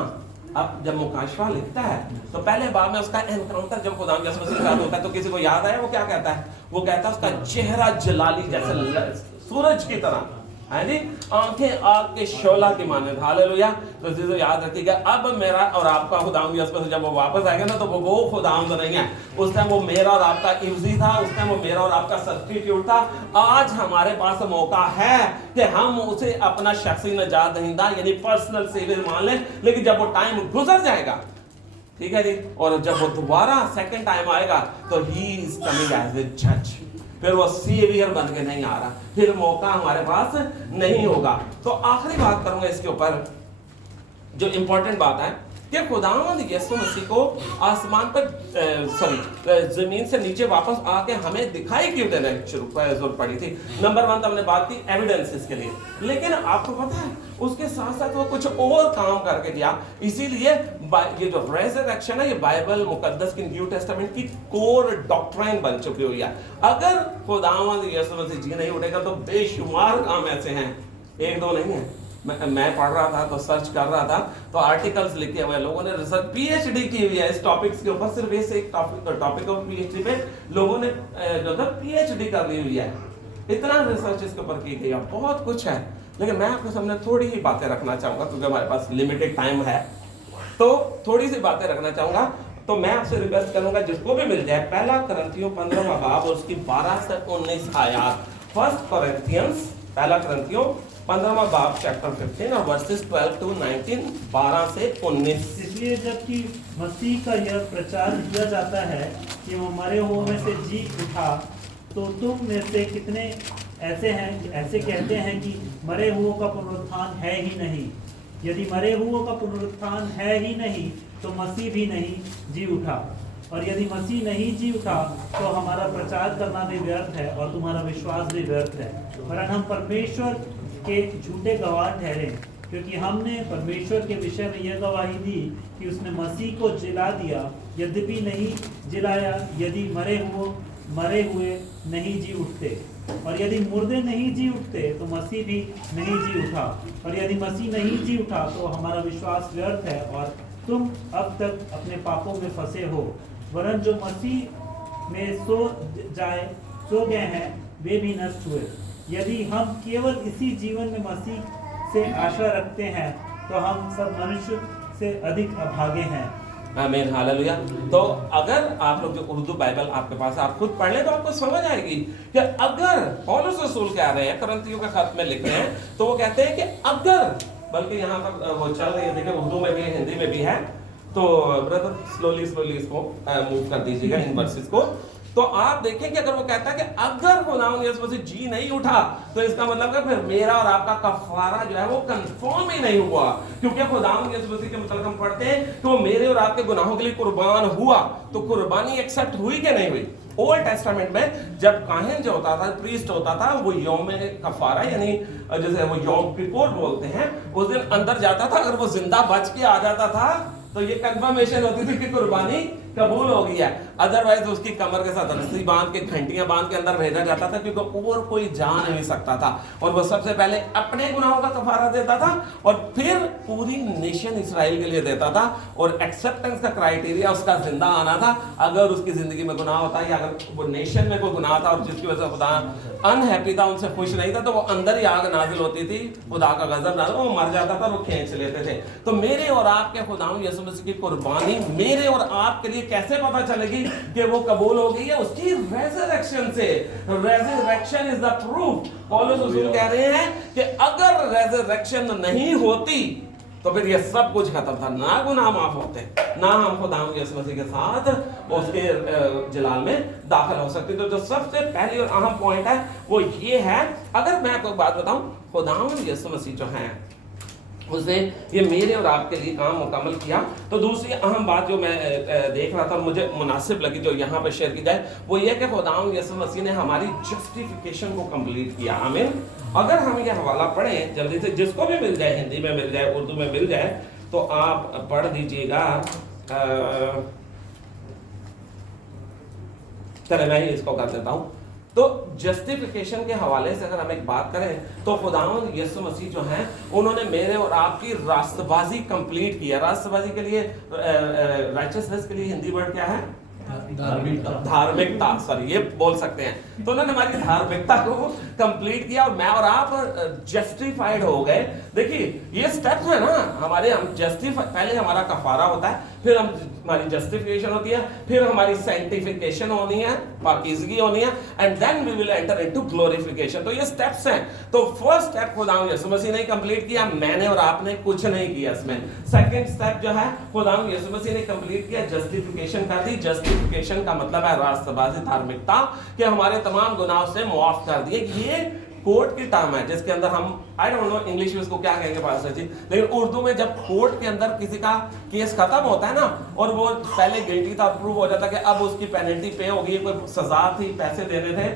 अब जब मुकाशवा लिखता है तो पहले बार में उसका एनकाउंटर जब खुदा यीशु मसीह के साथ होता है तो किसी को याद आया वो क्या कहता है? वो कहता है उसका चेहरा जलाली जैसे सूरज की तरह है जी, आंखें आग के शोला की मानद। हालेलुया। तो चीज़ याद रखिएगा, अब मेरा और आपका खुदावंद यीशु मसीह जब वो वापस आएगा ना तो वो खुदावंद नहीं है। उस टाइम वो मेरा और आपका इवजी था, उस टाइम वो मेरा और आपका सब्स्टिट्यूट था। आज हमारे पास मौका है कि हम उसे अपना शख्सी नजात दहिंदा यानी पर्सनल सेवियर मान लें, लेकिन जब वो टाइम गुजर जाएगा, ठीक है जी, और जब वो दोबारा सेकंड टाइम आएगा तो he is coming as a जज, फिर वो सेवियर बन के नहीं आ रहा, फिर मौका हमारे पास नहीं होगा। तो आखिरी बात करूंगा इसके ऊपर, जो इंपॉर्टेंट बात है कि खुदावंद यीशु मसीह को आसमान पर जमीन से नीचे वापस आके हमें दिखाई क्यों देने जरूरत पड़ी थी। नंबर 1 तो हमने बात की एविडेंसेस के लिए, लेकिन आपको पता है उसके साथ साथ वो कुछ और काम करके दिया। इसीलिए ये जो रेजरेक्शन है ये बाइबल मुकद्दस की न्यू टेस्टामेंट की कोर डॉक्ट्राइन बन चुकी हुई है। अगर खुदावंद यीशु मसीह जी नहीं उठेगा तो बेशुमार काम ऐसे हैं, एक दो नहीं है। मैं पढ़ रहा था तो सर्च कर रहा था तो आर्टिकल्स लिखे हुए लोगों ने, रिसर्च पीएचडी की हुई है इस टॉपिक्स के ऊपर, सिर्फ इस एक टॉपिक ऑफ पीएचडी पे लोगों ने जो था पीएचडी कर ली हुई है। इतना रिसर्च इसके ऊपर की गई है, बहुत कुछ है, लेकिन मैं आपके सामने थोड़ी ही बातें रखना चाहूंगा क्योंकि हमारे पास लिमिटेड टाइम है, तो थोड़ी सी बातें रखना चाहूंगा। तो मैं आपसे रिक्वेस्ट करूंगा जिसको भी मिल जाए, पहला करंथियों 15वां बाब और उसकी 12 से 19 आयत, फर्स्ट कोरिंथियंस पहला करंथियों 15वां बाब चैप्टर 15 और वर्सेस 12 to 19, 12 से 19। इसलिए जबकि मसीह का यह प्रचार किया जाता है कि वो मरे हुओं में से जी उठा, तो तुम में से कितने ऐसे कहते हैं कि मरे हुओं का पुनरुत्थान है ही नहीं। यदि मरे हुओं का पुनरुत्थान है ही नहीं तो मसीह भी नहीं जी उठा, और यदि मसीह नहीं जी उठा तो हमारा प्रचार करना भी व्यर्थ है और तुम्हारा विश्वास भी व्यर्थ है। वरन हम परमेश्वर के झूठे गवाह ठहरे, क्योंकि हमने परमेश्वर के विषय में यह गवाही दी कि उसने मसीह को जिला दिया, यद्यपि नहीं जिलाया यदि मरे हुए नहीं जी उठते, और यदि मुर्दे नहीं जी उठते तो मसीह भी नहीं जी उठा, और यदि मसीह नहीं जी उठा तो हमारा विश्वास व्यर्थ है और तुम अब तक अपने पापों में फंसे हो। वरन जो मसीह में सो गए हैं वे भी नष्ट हुए। यदि हम केवल इसी जीवन में मसीह से आशा रखते हैं तो हम सब मनुष्य से अधिक अभागे हैं। आमीन, हालेलुया। तो अगर आप लोग जो उर्दू बाइबल आपके पास आप खुद पढ़ लें तो आपको समझ आएगी कि अगर पौलुस रसूल कह रहे हैं, करंथियों का खत में लिख रहे हैं, तो वो कहते हैं कि अगर, बल्कि यहाँ पर वो चल रही है, देखिए उर्दू में भी है, हिंदी में भी है, तो ब्रदर स्लोली इसको मूव कर दीजिएगा इन वर्सेस को। तो आप देखें कि अगर वो कहता है कि अगर खुदावंद यीशु मसीह जी नहीं उठा तो इसका मतलब है फिर मेरा और आपका कफारा जो है वो कंफर्म ही नहीं हुआ, क्योंकि खुदावंद यीशु मसीह के मतलब हम पढ़ते हैं कि वो मेरे और आपके गुनाहों के लिए कुर्बान हुआ, तो कुर्बानी एक्सेप्ट हुई कि नहीं हुई। ओल्ड टेस्टामेंट में जब काहिन जो होता था, प्रीस्ट होता था, वो यौम कफारा यानी जैसे वो यौम किपुर बोलते हैं, उस दिन अंदर जाता था, अगर वो जिंदा बच के आ जाता था तो ये कंफर्मेशन होती थी कि कुर्बानी कबूल हो गई है। अदरवाइज उसकी कमर के साथ रस्सी बांध के, घंटियां बांध के अंदर भेजा जाता था, क्योंकि और कोई जा नहीं सकता था, और वो सबसे पहले अपने गुनाहों का कफारा देता था और फिर पूरी नेशन इसराइल के लिए देता था। और एक्सेप्टेंस का क्राइटेरिया उसका जिंदा आना था। अगर उसकी जिंदगी में गुनाह होता है या अगर वो नेशन में कोई गुनाह था और जिसकी वजह से खुदा अनहैप्पी था, उनसे खुश नहीं था, तो वो अंदर ही आग नाजिल होती थी, खुदा का गजब नाजिल, वो मर जाता था, वो खींच लेते थे। तो मेरे और आपके खुदावंद यीशु मसीह की कुर्बानी मेरे और आपके लिए कैसे पता चलेगी कि वो कबूल हो गई है? उसकी रेजरेक्शन से। Resurrection is the proof. पौलुस रसूल कह रहे हैं कि अगर रेजरेक्शन नहीं होती तो फिर ये सब कुछ खत्म था, ना गुनाह माफ होते, ना हम खुदावंद यीशु मसीह के साथ उसके जलाल में दाखिल हो सकते। तो जो सबसे पहली और अहम पॉइंट है वो ये है, अगर मैं आपको एक बात बताऊं, खुदावंद यीशु मसीह जो है उसने ये मेरे और आपके लिए काम मुकम्मल किया। तो दूसरी अहम बात जो मैं देख रहा था और मुझे मुनासिब लगी जो यहाँ पे शेयर की जाए वो ये कि खुदावंद यीशु मसीह ने हमारी जस्टिफिकेशन को कंप्लीट किया। आमीन। अगर हम ये हवाला पढ़ें जल्दी से, जिसको भी मिल जाए, हिंदी में मिल जाए, उर्दू में मिल जाए, तो आप पढ़ दीजिएगा। चले मैं ही इसको कर देता हूँ। तो जस्टिफिकेशन के हवाले से अगर हम एक बात करें तो खुदावंद यीशु मसीह जो हैं उन्होंने मेरे और आपकी रास्तबाजी कंप्लीट किया। रास्तबाजी के लिए राइचसनेस के लिए हिंदी वर्ड क्या है? धार्मिकता, सॉरी, ये बोल सकते हैं। तो उन्होंने हमारी धार्मिकता को कंप्लीट किया और मैं और आप जस्टिफाइड हो गए। देखिए ये स्टेप्स है ना हमारे, हम जस्टिफाई, पहले हमारा कफारा होता है, फिर हमारी जस्टिफिकेशन होती है, फिर हमारी सैंक्टिफिकेशन होनी है, पाकीज़गी होनी है, and then we will enter into glorification. तो ये स्टेप्स हैं। तो फर्स्ट स्टेप खुदावंद यीशु मसीह ने कंप्लीट किया, मैंने और आपने कुछ नहीं किया इसमें। सेकंड स्टेप जो है खुदावंद यीशु मसीह ने कंप्लीट किया, जस्टिफिकेशन कर दी। जस्टिफिकेशन का मतलब है रास्तबाजी, धार्मिकता, कि हमारे तमाम गुनाहों से मुआफ कर दिए। ये कोर्ट की टर्म है जिसके अंदर हम, आई डोंट नो इंग्लिश में इसको क्या कहेंगे पास्टर जी, लेकिन उर्दू में जब कोर्ट के अंदर किसी का केस खत्म होता है ना और वो पहले गिल्टी था, प्रूव हो जाता कि अब उसकी पेनल्टी पे होगी, कोई सजा थी, पैसे देने थे,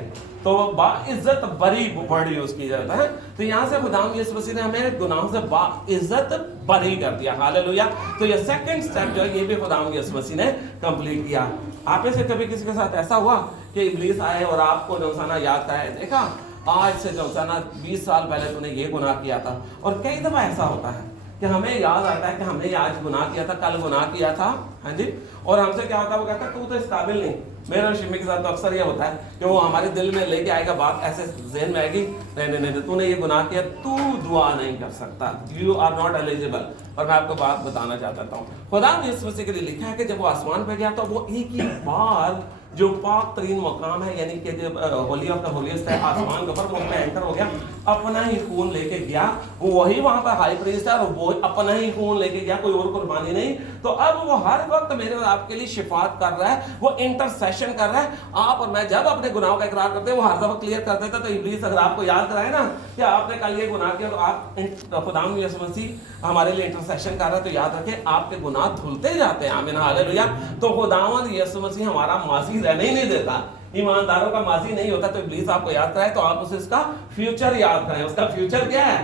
तो बाइज्जत बरी वर्ड यूज की जाता है। तो यहाँ से खुदावंद यीशु मसीह ने हमें गुनाहों से बाइज्जत बरी कर दिया। हालेलुया। तो ये सेकंड स्टेप जो है ये भी खुदावंद यीशु मसीह ने कंप्लीट किया। आप में से कभी किसी के साथ ऐसा हुआ कि इब्लीस आए और आपको नौसाना याद कराए, देखा आज से नौसाना 20 साल पहले तूने ये गुनाह किया था। और कई दफा ऐसा होता है कि हमें याद आता है कि हमने आज गुनाह किया था, कल गुनाह किया था, हाँ जी, और हमसे क्या होता है, वो कहता है तू तो इस काबिल नहीं। मेरे और शिमी के साथ तो अक्सर ये होता है कि वो हमारे दिल में लेके आएगा बात, ऐसे ज़हन में आएगी, नहीं, तूने ये गुनाह किया, तू दुआ नहीं कर सकता, यू आर नॉट एलिजिबल। और मैं आपको बात बताना चाहता हूँ, खुदावंद यीशु मसीह के लिए लिखा है कि जब वो आसमान पे गया तो वो एक ही बार जो पाक तरीन मकाम है, यानी कि जब होली ऑफ द होलीएस्ट है आसमान के ऊपर, वो उसमें एंटर हो गया, अपना ही खून लेके गया। वो वही वहां पर हाई प्रीस्ट है और वो अपना ही खून लेके गया, कोई और कुर्बानी नहीं। तो अब वो हर वक्त मेरे और आपके लिए शिफात कर रहा है, वो इंटरसेशन कर रहा है। आप और मैं जब अपने गुनाहों का इकरार करते हैं वो हर दफा क्लियर कर देता। तो इब्लीस अगर आपको याद कराए ना कि आपने कल ये गुनाह किया, तो आप खुदावंद यीशु मसीह हमारे लिए इंटरसेशन कर रहा है, तो याद रखें आपके गुनाह धुलते जाते हैं। आमीन, हालेलुया। तो खुदावंद यीशु मसीह हमारा मासी रहने ही नहीं देता, ईमानदारों का माजी नहीं होता। तो इब्लीस आपको याद कराए तो आप उसे इसका फ्यूचर याद करें। उसका फ्यूचर क्या है?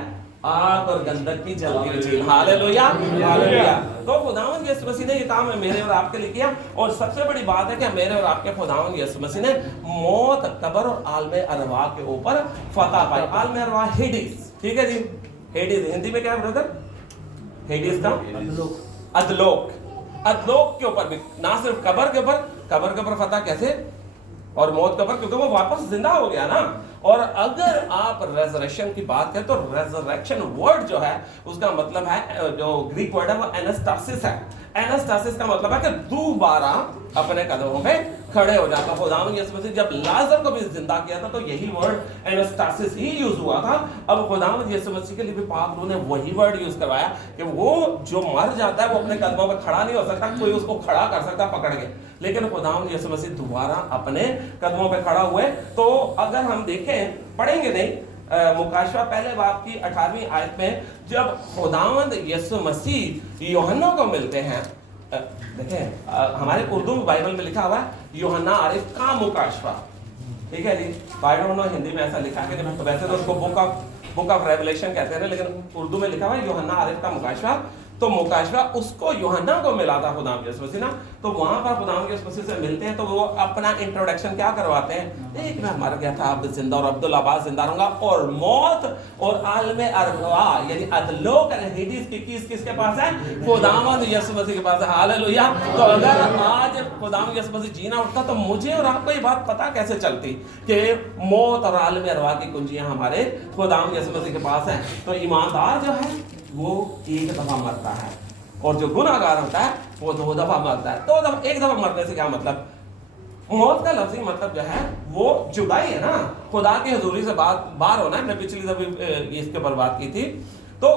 आग और गंधक की जलती हुई झील। Hallelujah, hallelujah. तो खुदावंद यीशु मसीह ने ये काम मेरे और आपके लिए किया। और सबसे बड़ी बात है कि मेरे और आपके खुदावंद यीशु मसीह ने मौत, कब्र और आलमे अरवाह के ऊपर फतह पाई। आलमे अरवाह, हेडिस, ठीक है जी, हेडिस हिंदी में क्या है ब्रदर? हेडिस का अधलोक, अधलोक के ऊपर भी, ना सिर्फ कब्र के ऊपर फतह कैसे, और मौत के ऊपर, क्योंकि वो वापस जिंदा हो गया ना। और अगर आप रेजरेक्शन की बात करें तो रेजरेक्शन वर्ड जो है उसका मतलब है, जो ग्रीक वर्ड है वो एनास्टासिस है। एनास्टासिस का मतलब है कि दोबारा अपने कदमों पे खड़े हो जाता। खुदावंद यीशु मसीह जब लाजर को भी जिंदा किया था तो यही वर्ड एनास्टासिस ही यूज हुआ था। अब खुदावंद यीशु मसीह के लिए भी पाक रूह ने वही वर्ड यूज करवाया कि वो जो मर जाता है वो अपने कदमों पे खड़ा नहीं हो सकता, कोई उसको खड़ा कर सकता पकड़ के, लेकिन खुदावंद यीशु मसीह दोबारा अपने कदमों पे खड़ा हुए। तो अगर हम देखें, पढ़ेंगे नहीं, मुकाशवा पहले बाब की 18वीं आयत में जब खुदावंद यीशु मसीह यूहन्ना को मिलते हैं, देखें हमारे उर्दू बाइबल में लिखा हुआ है यूहन्ना आरिफ का मुकाशवा, ठीक है जी। आई डोंट नो हिंदी में ऐसा लिखा है कि वैसे तो उसको बुक ऑफ रेवलेशन कहते हैं, लेकिन उर्दू में लिखा हुआ है यूहन्ना आरिफ का मुकाशवा। तो मुकाशवा उसको यूहन्ना को मिला था खुदावंद यीशु मसीह ना। तो वहां पर खुदावंद यीशु मसीह से मिलते हैं तो वो अपना इंट्रोडक्शन क्या करवाते हैं, एक मैं मर गया था, अब जिंदा, और अब्दुल अब्बास जिंदा रहूंगा, और मौत और आलमे अरवाह यानी अधलोक हेडिस की किसके पास है? खुदावंद यीशु मसीह के पास है। हालेलुया। तो अगर आज खुदावंद यीशु मसीह जीना उठता तो मुझे और आपको ये बात पता कैसे चलती कि मौत और आलमे अरवाह की कुंजियां हमारे खुदावंद यीशु मसीह के पास है। तो ईमानदार जो है वो एक दफा मरता है और जो गुनाहगार होता है वो 2 दफा मरता है। 2 दफा, एक दफा मरने से क्या मतलब? मौत का लफ्जी मतलब जो है वो जुदाई है ना, खुदा की हजूरी से बाहर होना है। मैं पिछली दफे इसके ऊपर बात की थी। तो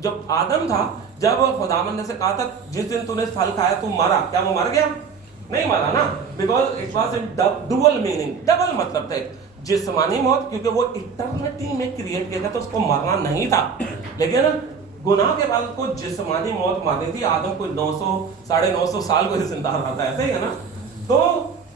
जब आदम था, जब खुदावंद ने से कहा था जिस दिन तूने फल खाया तू मरा, क्या वो मर गया? नहीं मरा ना, because it was in dual meaning, double मतलब थे। जिस्मानी मौत क्योंकि वो इटर्निटी में क्रिएट किया था तो उसको मरना नहीं था, लेकिन गुनाह के बाद उसको जिस्मानी मौत मारनी थी। आदम को 900 950 साल को जिंदा रहा था, ऐसे ही है ना। तो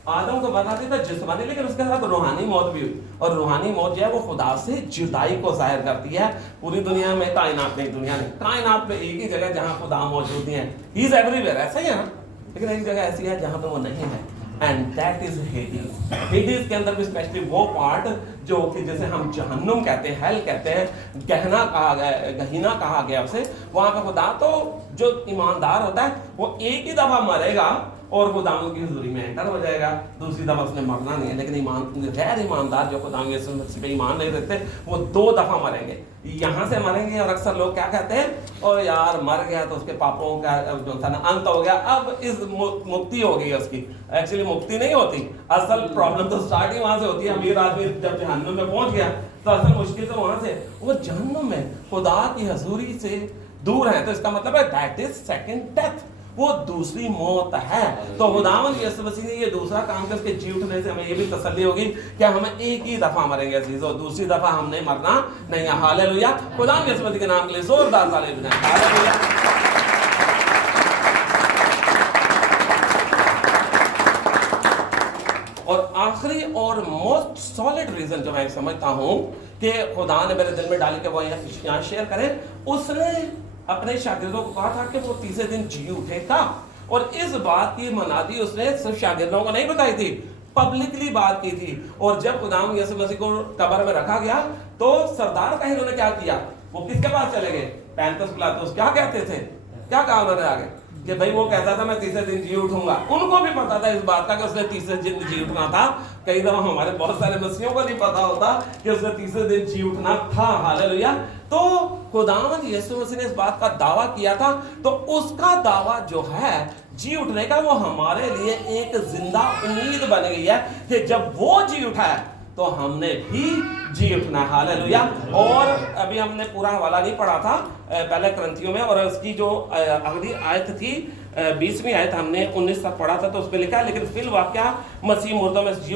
आदम को बता था जिस्मानी, लेकिन उसके साथ रूहानी मौत भी हुई, और रूहानी मौत जो है वो खुदा से जुदाई को जाहिर करती है। पूरी दुनिया में कायनात नहीं, दुनिया नहीं, कायनात में एक ही जगह जहाँ खुदा मौजूद है, ही इज एवरीवेयर, ऐसा ही है ना। लेकिन एक जगह ऐसी है जहाँ पे वो नहीं है, and that is Hades. Hades के अंदर भी स्पेशली वो पार्ट जो कि जैसे हम जहन्नुम कहते हैं, हेल कहते हैं, गहना कहा गया, गहीना कहा गया उसे, वहां पे खुदा तो जो ईमानदार होता है वो एक ही दफा मरेगा और खुदावंद की हुजूरी में एंटर हो जाएगा, दूसरी दफा उसने मरना नहीं है। लेकिन गैर ईमानदार जो खुदावंद यीशु मसीह पे ईमान नहीं रखते वो 2 दफा मरेंगे, यहाँ से मरेंगे। और अक्सर लोग क्या कहते हैं, ओ यार मर गया तो उसके पापों का जो था ना अंत हो गया, अब इस मुक्ति हो गई है उसकी। एक्चुअली मुक्ति नहीं होती, असल प्रॉब्लम तो स्टार्ट ही वहां से होती है। अमीर आदमी जब जहन्नुम में पहुंच गया तो असल मुश्किल तो वहां से, वो जहन्नुम में खुदा की हजूरी से दूर है, तो इसका मतलब है दैट इज सेकंड डेथ, वो दूसरी मौत है। तो खुदावंद यीशु मसीह ने ये दूसरा काम किया, उसके जी उठने से हमें ये भी तसल्ली होगी कि हम एक ही दफा मरेंगे अजीजों, दूसरी दफा हमने मरना नहीं है। हालेलुया, खुदावंद यीशु मसीह के नाम के लिए जोरदार ताली बजाएं। हालेलुया। और आखिरी और मोस्ट सॉलिड रीजन जो मैं समझता हूं कि खुदा ने मेरे दिल में डाली के वो यहाँ शेयर करें, उसने अपने शागिर्दों को कहा था कि वो तीसरे दिन जी उठेगा, और इस बात की मनादी उसने सिर्फ शागिर्दों को नहीं बताई थी, पब्लिकली बात की थी। और जब खुदावंद यीशु मसीह को कब्र में रखा गया तो सरदार का उन्होंने क्या किया, वो किसके पास चले गए? पैंतस पिलातुस। क्या कहते थे, क्या कहा उन्होंने आगे कि भाई वो कहता था मैं तीसरे दिन जी उठूंगा। उनको भी पता था इस बात का कि उसने तीसरे दिन जी उठना था। कई दफा हमारे बहुत सारे मसीहों को नहीं पता होता कि उसने तीसरे दिन जी उठना था। हालेलुया। तो खुदावंद यीशु मसीह ने इस बात का दावा किया था, तो उसका दावा जो है जी उठने का, वो हमारे लिए एक जिंदा उम्मीद बन गई है कि जब वो जी उठा है तो हमने भी जी उठना। हालेलुया। और अभी हमने पूरा हवाला नहीं पढ़ा था पहले करंथियों में, और उसकी जो अगली आयत थी 20वीं आयत हमने 19 तक पढ़ा था, तो उस पर लिखा है लेकिन फिल वाक्या मसीह मुर्दों में जी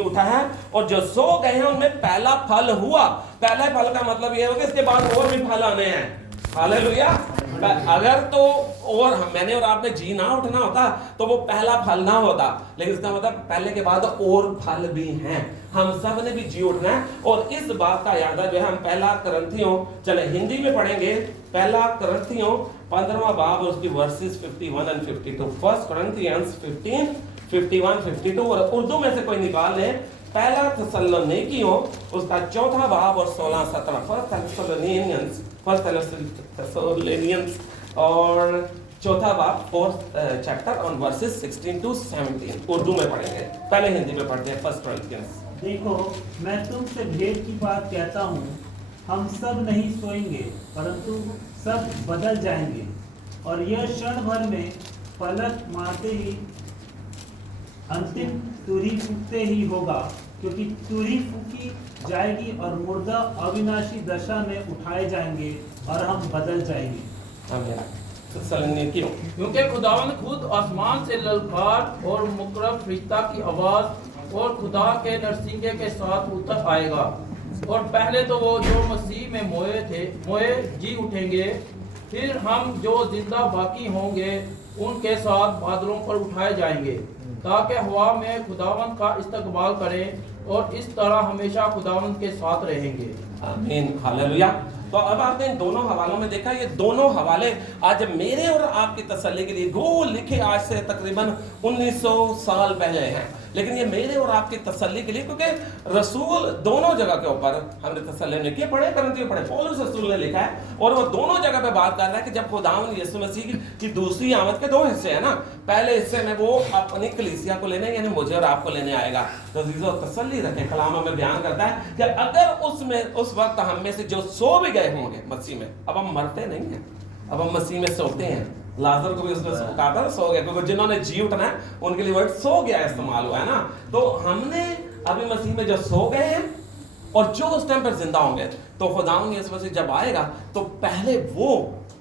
उठा है, और जो सो गए हैं उनमें पहला फल हुआ। पहला फल का मतलब यह है कि इसके बाद और भी फल आने हैं। हालेलुया। अगर तो और मैंने और आपने जी ना उठना होता तो वो पहला फल ना होता, लेकिन इसका मतलब पहले के बाद और फल भी हैं। हम सब ने भी जी उठना है, और इस बात का याद जो है हम पहला करंथियों, चले हिंदी में पढ़ेंगे, पहला करंथियों 15वां बाब उसकी वर्सेस 51 और 52। फर्स्ट करंथियंस 15, 51, 52, और उर्दू में से कोई निकाल ले पहला थिस्सलुनीकियों उसका 4वां बाब और 16-17। फर्स्ट थिस्सलुनीयंस और 4वां बाब 4th chapter on versus 16 to 17 Urdu में पढ़ेंगे, पहले हिंदी में पढ़ते हैं। फर्स्ट करंथियंस। देखो मैं तुमसे भेद की बात कहता हूँ, हम सब नहीं सोएंगे परंतु सब बदल जाएंगे, और यह क्षण भर में पलक मारते ही अंतिम तुरही फूकते ही होगा, क्योंकि तुरही फूकी जाएगी और मुर्दा अविनाशी दशा में उठाए जाएंगे और हम बदल जाएंगे। क्योंकि खुदावंद खुद आसमान से ललकार और मुकर्रब फरिश्ता की आवाज और खुदा के नरसिंगे के साथ उतर आएगा, और पहले तो वो जो मसीह में मोए जी उठेंगे, फिर हम जो जिंदा बाकी होंगे उनके साथ बादलों पर उठाए जाएंगे, ताकि हवा में खुदावंद का इस्तकबाल करें, और इस तरह हमेशा खुदावंद के साथ रहेंगे। आमीन। हालेलुया। तो अब आपने इन दोनों हवालों में देखा, ये दोनों हवाले आज मेरे और आपकी तसल्ली के लिए गो लिखे आज से तकरीबन 1900 साल पहले हैं, लेकिन ये मेरे और आपकी तसल्ली के लिए, क्योंकि रसूल दोनों जगह के ऊपर हमने तसल्ली लिखी पढ़े, करंथियों पढ़े, पौलुस रसूल ने लिखा है, और वो दोनों जगह पे बात कर रहा है कि जब खुदावंद यीशु मसीह की दूसरी आमद के 2 हिस्से हैं ना, पहले हिस्से में वो अपनी कलीसिया को लेने यानी मुझे और आपको लेने आएगा। तो अजीजों तसल्ली रखें, कलाम में बयान करता है कि अगर उसमें उस वक्त हम में से जो सो भी गए होंगे मसीह में, अब हम मरते नहीं हैं, अब हम मसीह में सोते हैं। लाजर को भी उसने कहा था सो गया, क्योंकि जिन्होंने जी उठना है उनके लिए वर्ड सो गया इस्तेमाल हुआ है ना। तो हमने अभी मसीह में जो सो गए हैं और जो उस टाइम पर जिंदा होंगे, तो खुदावंद यीशु मसीह जब आएगा तो पहले वो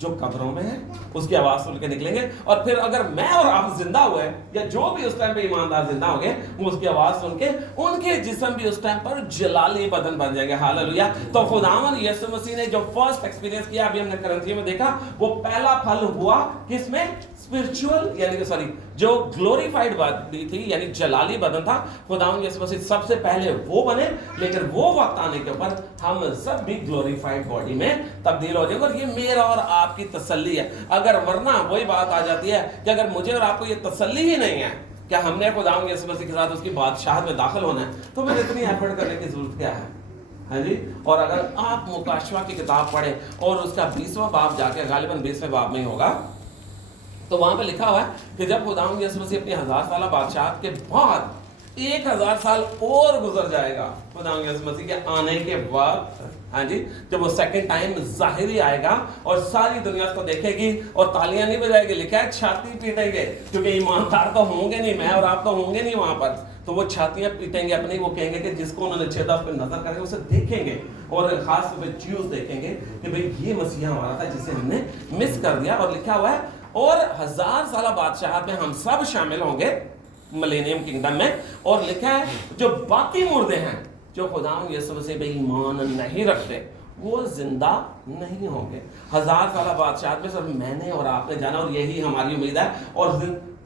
जो कब्रों में है उसकी आवाज सुन के निकलेंगे, और फिर अगर मैं और आप जिंदा हुए या जो भी उस टाइम पे ईमानदार जिंदा हो गए वो उसकी आवाज सुन के उनके जिस्म भी उस टाइम पर जलाली बदन बन जाएंगे। हालेलुया। तो खुदावंद यीशु मसीह ने जो फर्स्ट एक्सपीरियंस किया, अभी हमने करंथियों में देखा, वो पहला फल हुआ किसमें? स्पिरिचुअल, यानी सॉरी जो ग्लोरीफाइड बॉडी थी यानी जलाली बदन था, खुदावंद यीशु मसीह सबसे पहले वो बने, लेकिन वो वक्त आने के ऊपर हम सब भी ग्लोरीफाइड बॉडी में तब्दील हो जाएंगे। और ये मेरा और आपकी तसल्ली है। अगर वरना वही बात आ जाती है कि अगर मुझे और आपको ये तसल्ली ही नहीं है कि हमने खुदावंद यीशु मसीह के साथ उसकी बादशाहत में दाखिल होना है, तो फिर इतनी एफर्ट करने की जरूरत क्या है? हाँ जी। और अगर आप मुकाशवा की किताब पढ़े और उसका 20वां बाब जाके, गालिबन 20वें बाब में ही होगा, तो वहां पे लिखा हुआ है कि जब खुदावंद यीशु मसीह अपनी 1000 साल बादशाहत के बाद 1000 साल और गुजर जाएगा खुदावंद यीशु मसीह के आने के बाद, हाँ जी, जब वो सेकंड टाइम ज़ाहिरी आएगा और सारी दुनिया उसको देखेगी और तालियां नहीं बजाएगी, लिखा है छाती पीटेंगे, क्योंकि ईमानदार तो होंगे नहीं, मैं और आप तो होंगे नहीं वहां पर, तो वो छातियां पीटेंगे अपनी। वो कहेंगे कि जिसको उन्होंने छेदा उस पर नजर करेंगे, उसे देखेंगे, और खास तौर पर ज्यूज देखेंगे कि भाई ये मसीहा हमारा था जिसे हमने मिस कर दिया। और लिखा हुआ है और 1000 साल बादशाहत में हम सब शामिल होंगे मिलेनियम किंगडम में। और लिखा है जो बाकी मुर्दे हैं जो खुदावंद यीशु मसीह पे ईमान नहीं रखते वो जिंदा नहीं होंगे। 1000 साल बादशाहत में सिर्फ मैंने और आपने जाना, और यही हमारी उम्मीद है। और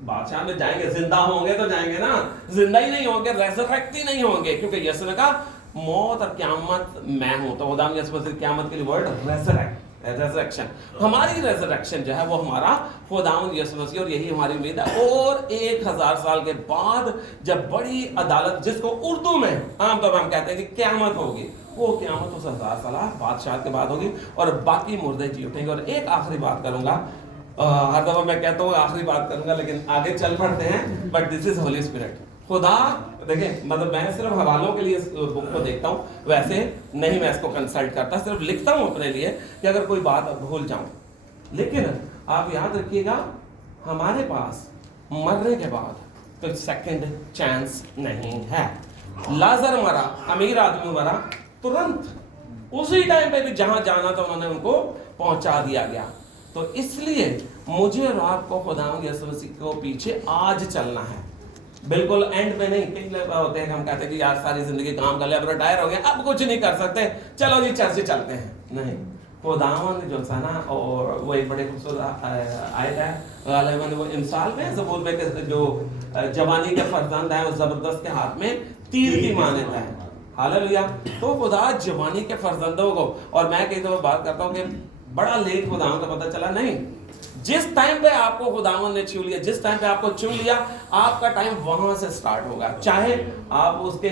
बादशाह में जाएंगे, जिंदा होंगे तो जाएंगे ना, जिंदा ही नहीं होंगे, रेजरेक्ट ही नहीं होंगे, क्योंकि यीशु ने कहा मौत और क़यामत मैं हूं। तो खुदावंद यीशु मसीह क़यामत के लिए वर्ड रेजरेक्शन, हमारी रेजरेक्शन जो है वो हमारा खुदावंद यीशु मसीह, और यही हमारी उम्मीद है। और 1000 साल के बाद जब बड़ी अदालत, जिसको उर्दू में आमतौर पर हम कहते हैं कि क़यामत होगी, वो क़यामत उस 1000 साल बादशाह के बाद होगी और बाकी मुर्दे जी उठेंगे। और एक आखिरी बात करूंगा, हर दफा मैं कहता हूँ आखिरी बात करूंगा, लेकिन आगे चल पड़ते हैं, but this is Holi spirit. खुदा देखें, मतलब मैं सिर्फ हवालों के लिए इस बुक को देखता हूँ, वैसे नहीं मैं इसको कंसल्ट करता, सिर्फ लिखता हूँ अपने लिए कि अगर कोई बात भूल जाऊं। लेकिन आप याद रखिएगा, हमारे पास मरने के बाद तो सेकंड चांस नहीं है। लाजर मरा, अमीर आदमी मरा, तुरंत उसी टाइम पे भी जहां जाना था उन्होंने उनको पहुंचा दिया गया। तो इसलिए मुझे और आपको खुदावंद यीशु मसीह को पीछे आज चलना है, बिल्कुल एंड में नहीं। कई लोग होते हैं, हम कहते हैं कि यार सारी जिंदगी काम कर लिया, अब रिटायर हो गए, अब कुछ नहीं कर सकते, चलो जी चर्च चलते हैं। नहीं, खुदावंद जो था ना, और वो एक बड़े खूबसूरत आयत है, गालिबन वो इंसाल में ज़बूर में जो जवानी के फर्जंद हैं, उस जबरदस्त के हाथ में तीर की मानता है। हालेलुया। तो खुदा जवानी के फर्जंदों को, और मैं कई दफा बात करता हूँ कि बड़ा लेट खुदावंद का पता चला, नहीं, जिस टाइम पे आपको खुदावंद ने छू लिया, जिस टाइम पे आपको चुन लिया, आपका टाइम वहां से स्टार्ट होगा। चाहे आप उसके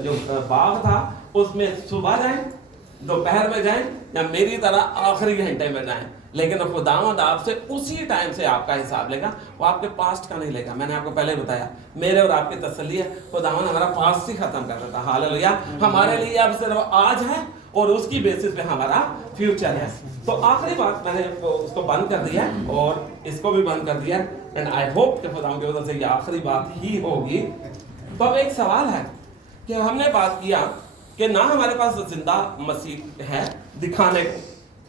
जो बाग था उसमें सुबह जाएं, दोपहर में जाएं, या मेरी तरह आखिरी घंटे में जाएं, लेकिन खुदावंद आपसे उसी टाइम से आपका हिसाब लेगा, वो आपके पास्ट का नहीं लेगा। मैंने आपको पहले बताया, मेरे और आपकी तसल्ली है, खुदावंद हमारा पास्ट ही खत्म कर देता। हालेलुया। हमारे लिए अब सिर्फ आज है और उसकी बेसिस पे हमारा फ्यूचर है। तो आखिरी बात मैंने उसको बंद कर दिया और इसको भी बंद कर दिया, एंड आई होप कि खुदावंद की वजह से ये आखिरी बात ही होगी। तो अब एक सवाल है कि हमने बात किया कि ना हमारे पास जिंदा मसीह है दिखाने को,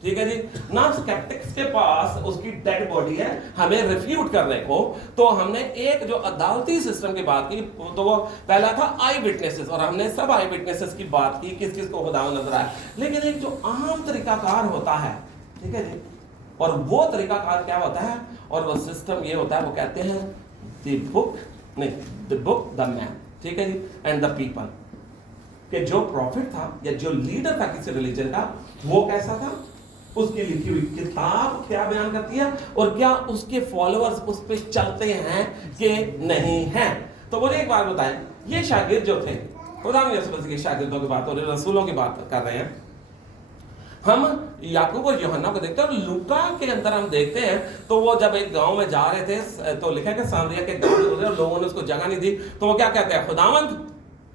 ठीक है जी, ना स्केप्टिक्स के पास उसकी डेड बॉडी है हमें रिफ्यूट करने को। तो हमने एक जो अदालती सिस्टम की बात की, तो वो पहला था आई विटनेसेस, और हमने सब आई विटनेसेस की बात की, किस किस को खुदावंद नजर आया। लेकिन एक जो आम तरीकाकार होता है, ठीक है जी, और वो तरीकाकार क्या होता है, और वो सिस्टम ये होता है, वो कहते हैं द बुक द मैन, ठीक है जी, एंड द पीपल, कि जो प्रॉफिट था या जो लीडर था किसी रिलीजन का, वो कैसा था, उसकी लिखी हुई किताब क्या बयान करती है, और क्या उसके फॉलोअर्स उस पे चलते हैं कि नहीं हैं। तो मुझे एक बात बताएं, ये शागिर्द जो थे, खुदावंद यीशु मसीह के शागिर्दों की बात हो रही है, रसूलों की बात कर रहे हैं। हम याकूब और यूहन्ना को देखते हैं, और लूका के अंदर हम देखते हैं, तो वो जब एक गांव में जा रहे थे, तो लिखा है कि सामरिया के गांव में गुजरे और लोगों ने उसको जगह नहीं दी, तो वो क्या कहते हैं, खुदावंद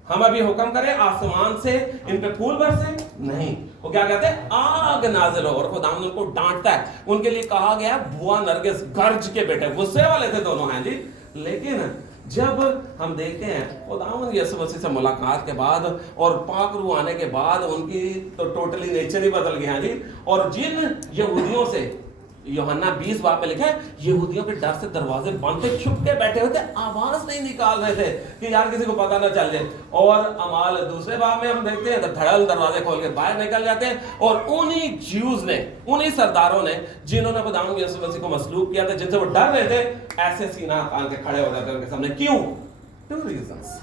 हम अभी हुक्म करें आसमान से इन पे फूल बरसे? नहीं, वो क्या कहते हैं, आग नाजिल हो। और खुदावंद उनको डांटता है, उनके लिए कहा गया बुआ नरगिस गर्ज के बेटे, गुस्से वाले थे दोनों हैं जी। लेकिन जब हम देखते हैं खुदावंद यीशु मसीह से मुलाकात के बाद और पाक रूह आने के बाद उनकी तो टोटली नेचर ही बदल गया जी। और जिन यहूदियों से यूहन्ना 20 बाब में लिखा है, यहूदियों के डर से दरवाजे बंद थे, छुप के बैठे हुए थे, आवाज नहीं निकाल रहे थे कि यार किसी को पता ना चल जाए। और अमाल दूसरे बाब में हम देखते हैं तो धड़ल दरवाजे खोल के बाहर निकल जाते हैं। और उन्हीं ज्यूज ने, उन्हीं सरदारों ने जिन्होंने खुदावंद यीशु मसीह को मसलूब किया था, जिनसे वो डर रहे थे, ऐसे सीना तान के खड़े हो जाते उनके सामने। क्यों? 2 reasons।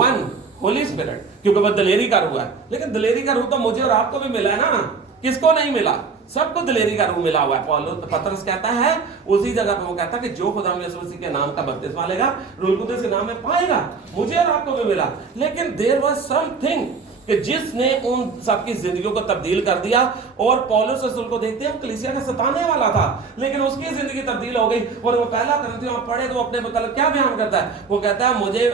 1 होली स्पिरिट, क्योंकि वो दलेरी का रूह है। लेकिन दलेरी का रूह तो मुझे और आपको भी मिला है ना, किसको नहीं मिला? सबको दलेरी का रूह मिला हुआ है। पौलुस पतरस कहता है उसी जगह पे, वो कहता है कि जो खुदा यीशु मसीह के नाम का बपतिस्मा लेगा रूह कुदस के नाम में पाएगा। मुझे और आपको भी मिला। लेकिन देयर वाज समथिंग कि जिसने उन सबकी जिंदगियों को तब्दील कर दिया। और पौलुस रसूल को देखते हैं, कलीसिया का सताने वाला था, लेकिन उसकी जिंदगी तब्दील हो गई। और वो पहला करंथियों में पढ़े तो अपने मतलब क्या बयान करता है? वो कहता है मुझे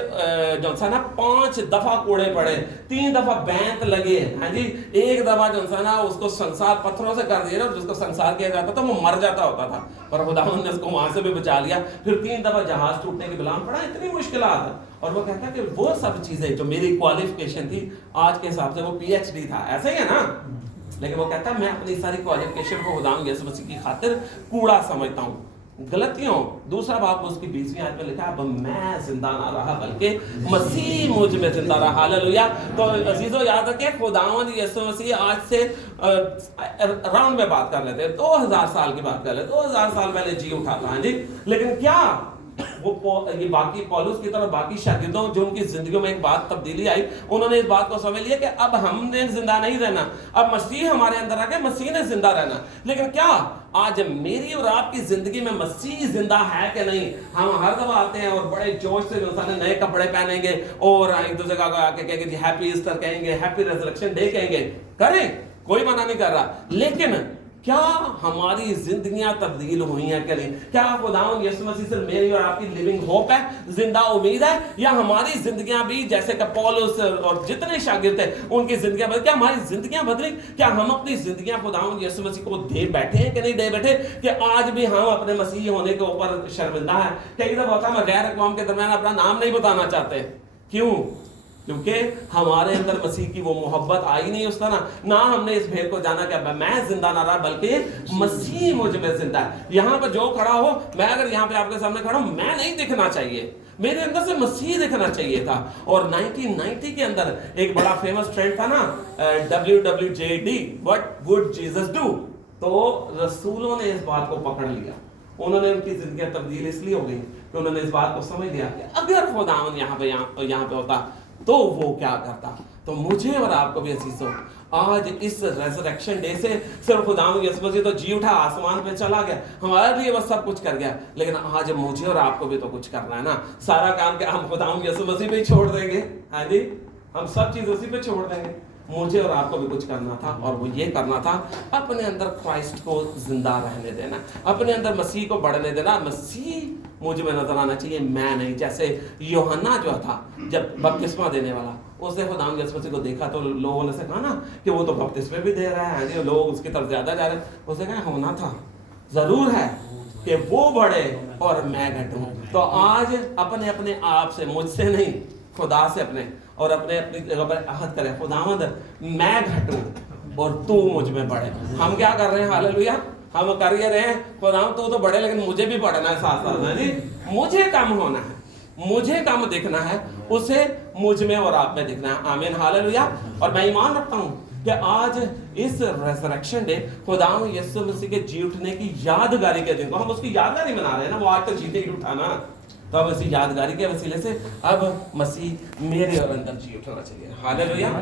जो सा ना 5 दफा कोड़े पड़े, 3 दफा बैंत लगे, हाँ जी, 1 दफा जो सा ना उसको संसार पत्थरों से कर दिया, जिसको संसार किया जाता था वो मर जाता होता था, पर खुदावंद ने उसको वहां से भी बचा लिया। फिर 3 दफा जहाज टूटने की बिलान पड़ा, इतनी मुश्किलात। और वो कहता है कि वो सब चीजें जो मेरी क्वालिफिकेशन थी, आज के हिसाब से वो PhD था, ऐसे ही है ना। लेकिन वो कहता है मैं अपनी सारी क्वालिफिकेशन को खुदावंद यीशु मसीह की खातिर कूड़ा समझता हूँ। गलतियों 2 बाब उसकी 20वीं आयत में लिखा है, अब मैं जिंदा ना रहा बल्कि मसीह मुझ में जिंदा रहा। हालेलुया। तो अजीजों याद रखें, खुदावंद यीशु मसीह आज से राउंड में बात कर लेते हैं, 2000 साल की बात कर लेते, 2000 साल पहले जी उठा था, हाँ जी। लेकिन क्या वो ये बाकी पौलुस की तरह बाकी शागिर्दों जो उनकी जिंदगियों में एक बात तब्दीली आई, उन्होंने इस बात को समझ लिया कि अब हमने जिंदा नहीं रहना, अब मसीह हमारे अंदर आके मसीह ने जिंदा रहना। लेकिन क्या आज मेरी और आपकी जिंदगी में मसीह जिंदा है कि नहीं? हम हर दफा आते हैं और बड़े जोश से नए कपड़े पहनेंगे और एक दूसरे को आके कहेंगे हैप्पी ईस्टर कहेंगे, हैप्पी रेजरेक्शन डे कहेंगे, करें, कोई मना नहीं कर रहा। लेकिन क्या हमारी जिंदगियां तब्दील हुई हैं कि नहीं? क्या खुदावंद यीशु मसीह से मेरी और आपकी लिविंग होप है, जिंदा उम्मीद है? या हमारी जिंदगियां भी जैसे कि पौलुस और जितने शागिर्द थे उनकी जिंदगियां बदली? क्या हमारी जिंदगियां बदली? क्या हम अपनी जिंदगियां खुदावंद यीशु मसीह को दे बैठे हैं कि नहीं दे बैठे? कि आज भी हम अपने मसीह होने के ऊपर शर्मिंदा है? कई दफा होता है हम गैर अक़वाम के दरमियान अपना नाम नहीं बताना चाहते। क्यों? क्योंकि हमारे अंदर मसीह की वो मोहब्बत आई नहीं उस तरह, ना हमने इस भेद को जाना कि मैं जिंदा ना रहा बल्कि मसीह मुझ में जिंदा है। यहाँ पर जो खड़ा हो, मैं अगर यहाँ पे आपके सामने खड़ा हूं, मैं नहीं दिखना चाहिए, मेरे अंदर से मसीह दिखना चाहिए था। और 1990 के अंदर एक बड़ा फेमस ट्रेंड था ना, WWJD, what would Jesus do. तो रसूलों ने इस बात को पकड़ लिया, उन्होंने उनकी जिंदगी तब्दील इसलिए हो गई कि उन्होंने इस बात को समझ लिया कि अगर खुदावंद यहाँ पे होता तो वो क्या करता। तो मुझे और आपको भी अजीजों, आज इस रेजरेक्शन डे से सिर्फ खुदावंद यीशु मसीह तो जी उठा, आसमान पे चला गया, हमारे लिए बस सब कुछ कर गया, लेकिन आज मुझे और आपको भी तो कुछ करना है ना। सारा काम क्या हम खुदावंद यीशु मसीह पे ही छोड़ देंगे? हाँ जी, हम सब चीज उसी पे छोड़ देंगे। मुझे और आपको भी कुछ करना था, और वो ये करना था अपने अंदर क्राइस्ट को जिंदा रहने देना, अपने अंदर मसीह को बढ़ने देना। मसीह मुझ में नजर आना चाहिए, मैं नहीं। जैसे यूहन्ना जो था जब बपतिस्मा देने वाला, उसने खुदावंद यीशु मसीह को देखा तो लोगों ने कहा ना कि वो तो बपतिस्मे भी दे रहा है, लोग उसकी तरफ ज्यादा जा रहे हैं। उसने कहा होना था, जरूर है कि वो बढ़े और मैं घटूं। तो आज अपने अपने आप से, मुझसे नहीं, खुदा से अपने और अपनी जगह पर अहद करें, खुदावंद मैं घटूं और तू मुझ में बढ़े। हम क्या कर रहे हैं? हालेलुया, हम कर ये रहे हैं, खुदावंद तू तो बढ़े लेकिन मुझे भी बढ़ना है साथ साथ में जी। मुझे कम होना है, मुझे कम दिखना है, उसे मुझ में और आप में दिखना है। आमीन, हालेलुया। और मैं ईमान रखता हूं कि आज इस रेजरेक्शन डे खुदावंद यीशु मसीह के जी उठने की यादगारी के दिन को हम उसकी यादगारी मना रहे हैं ना। वो आज तो जीते ही उठा ना, तो अब इसी यादगारी के वसीले से अब मसीह मेरे और अंदर जी उठना चाहिए। हालेलुया।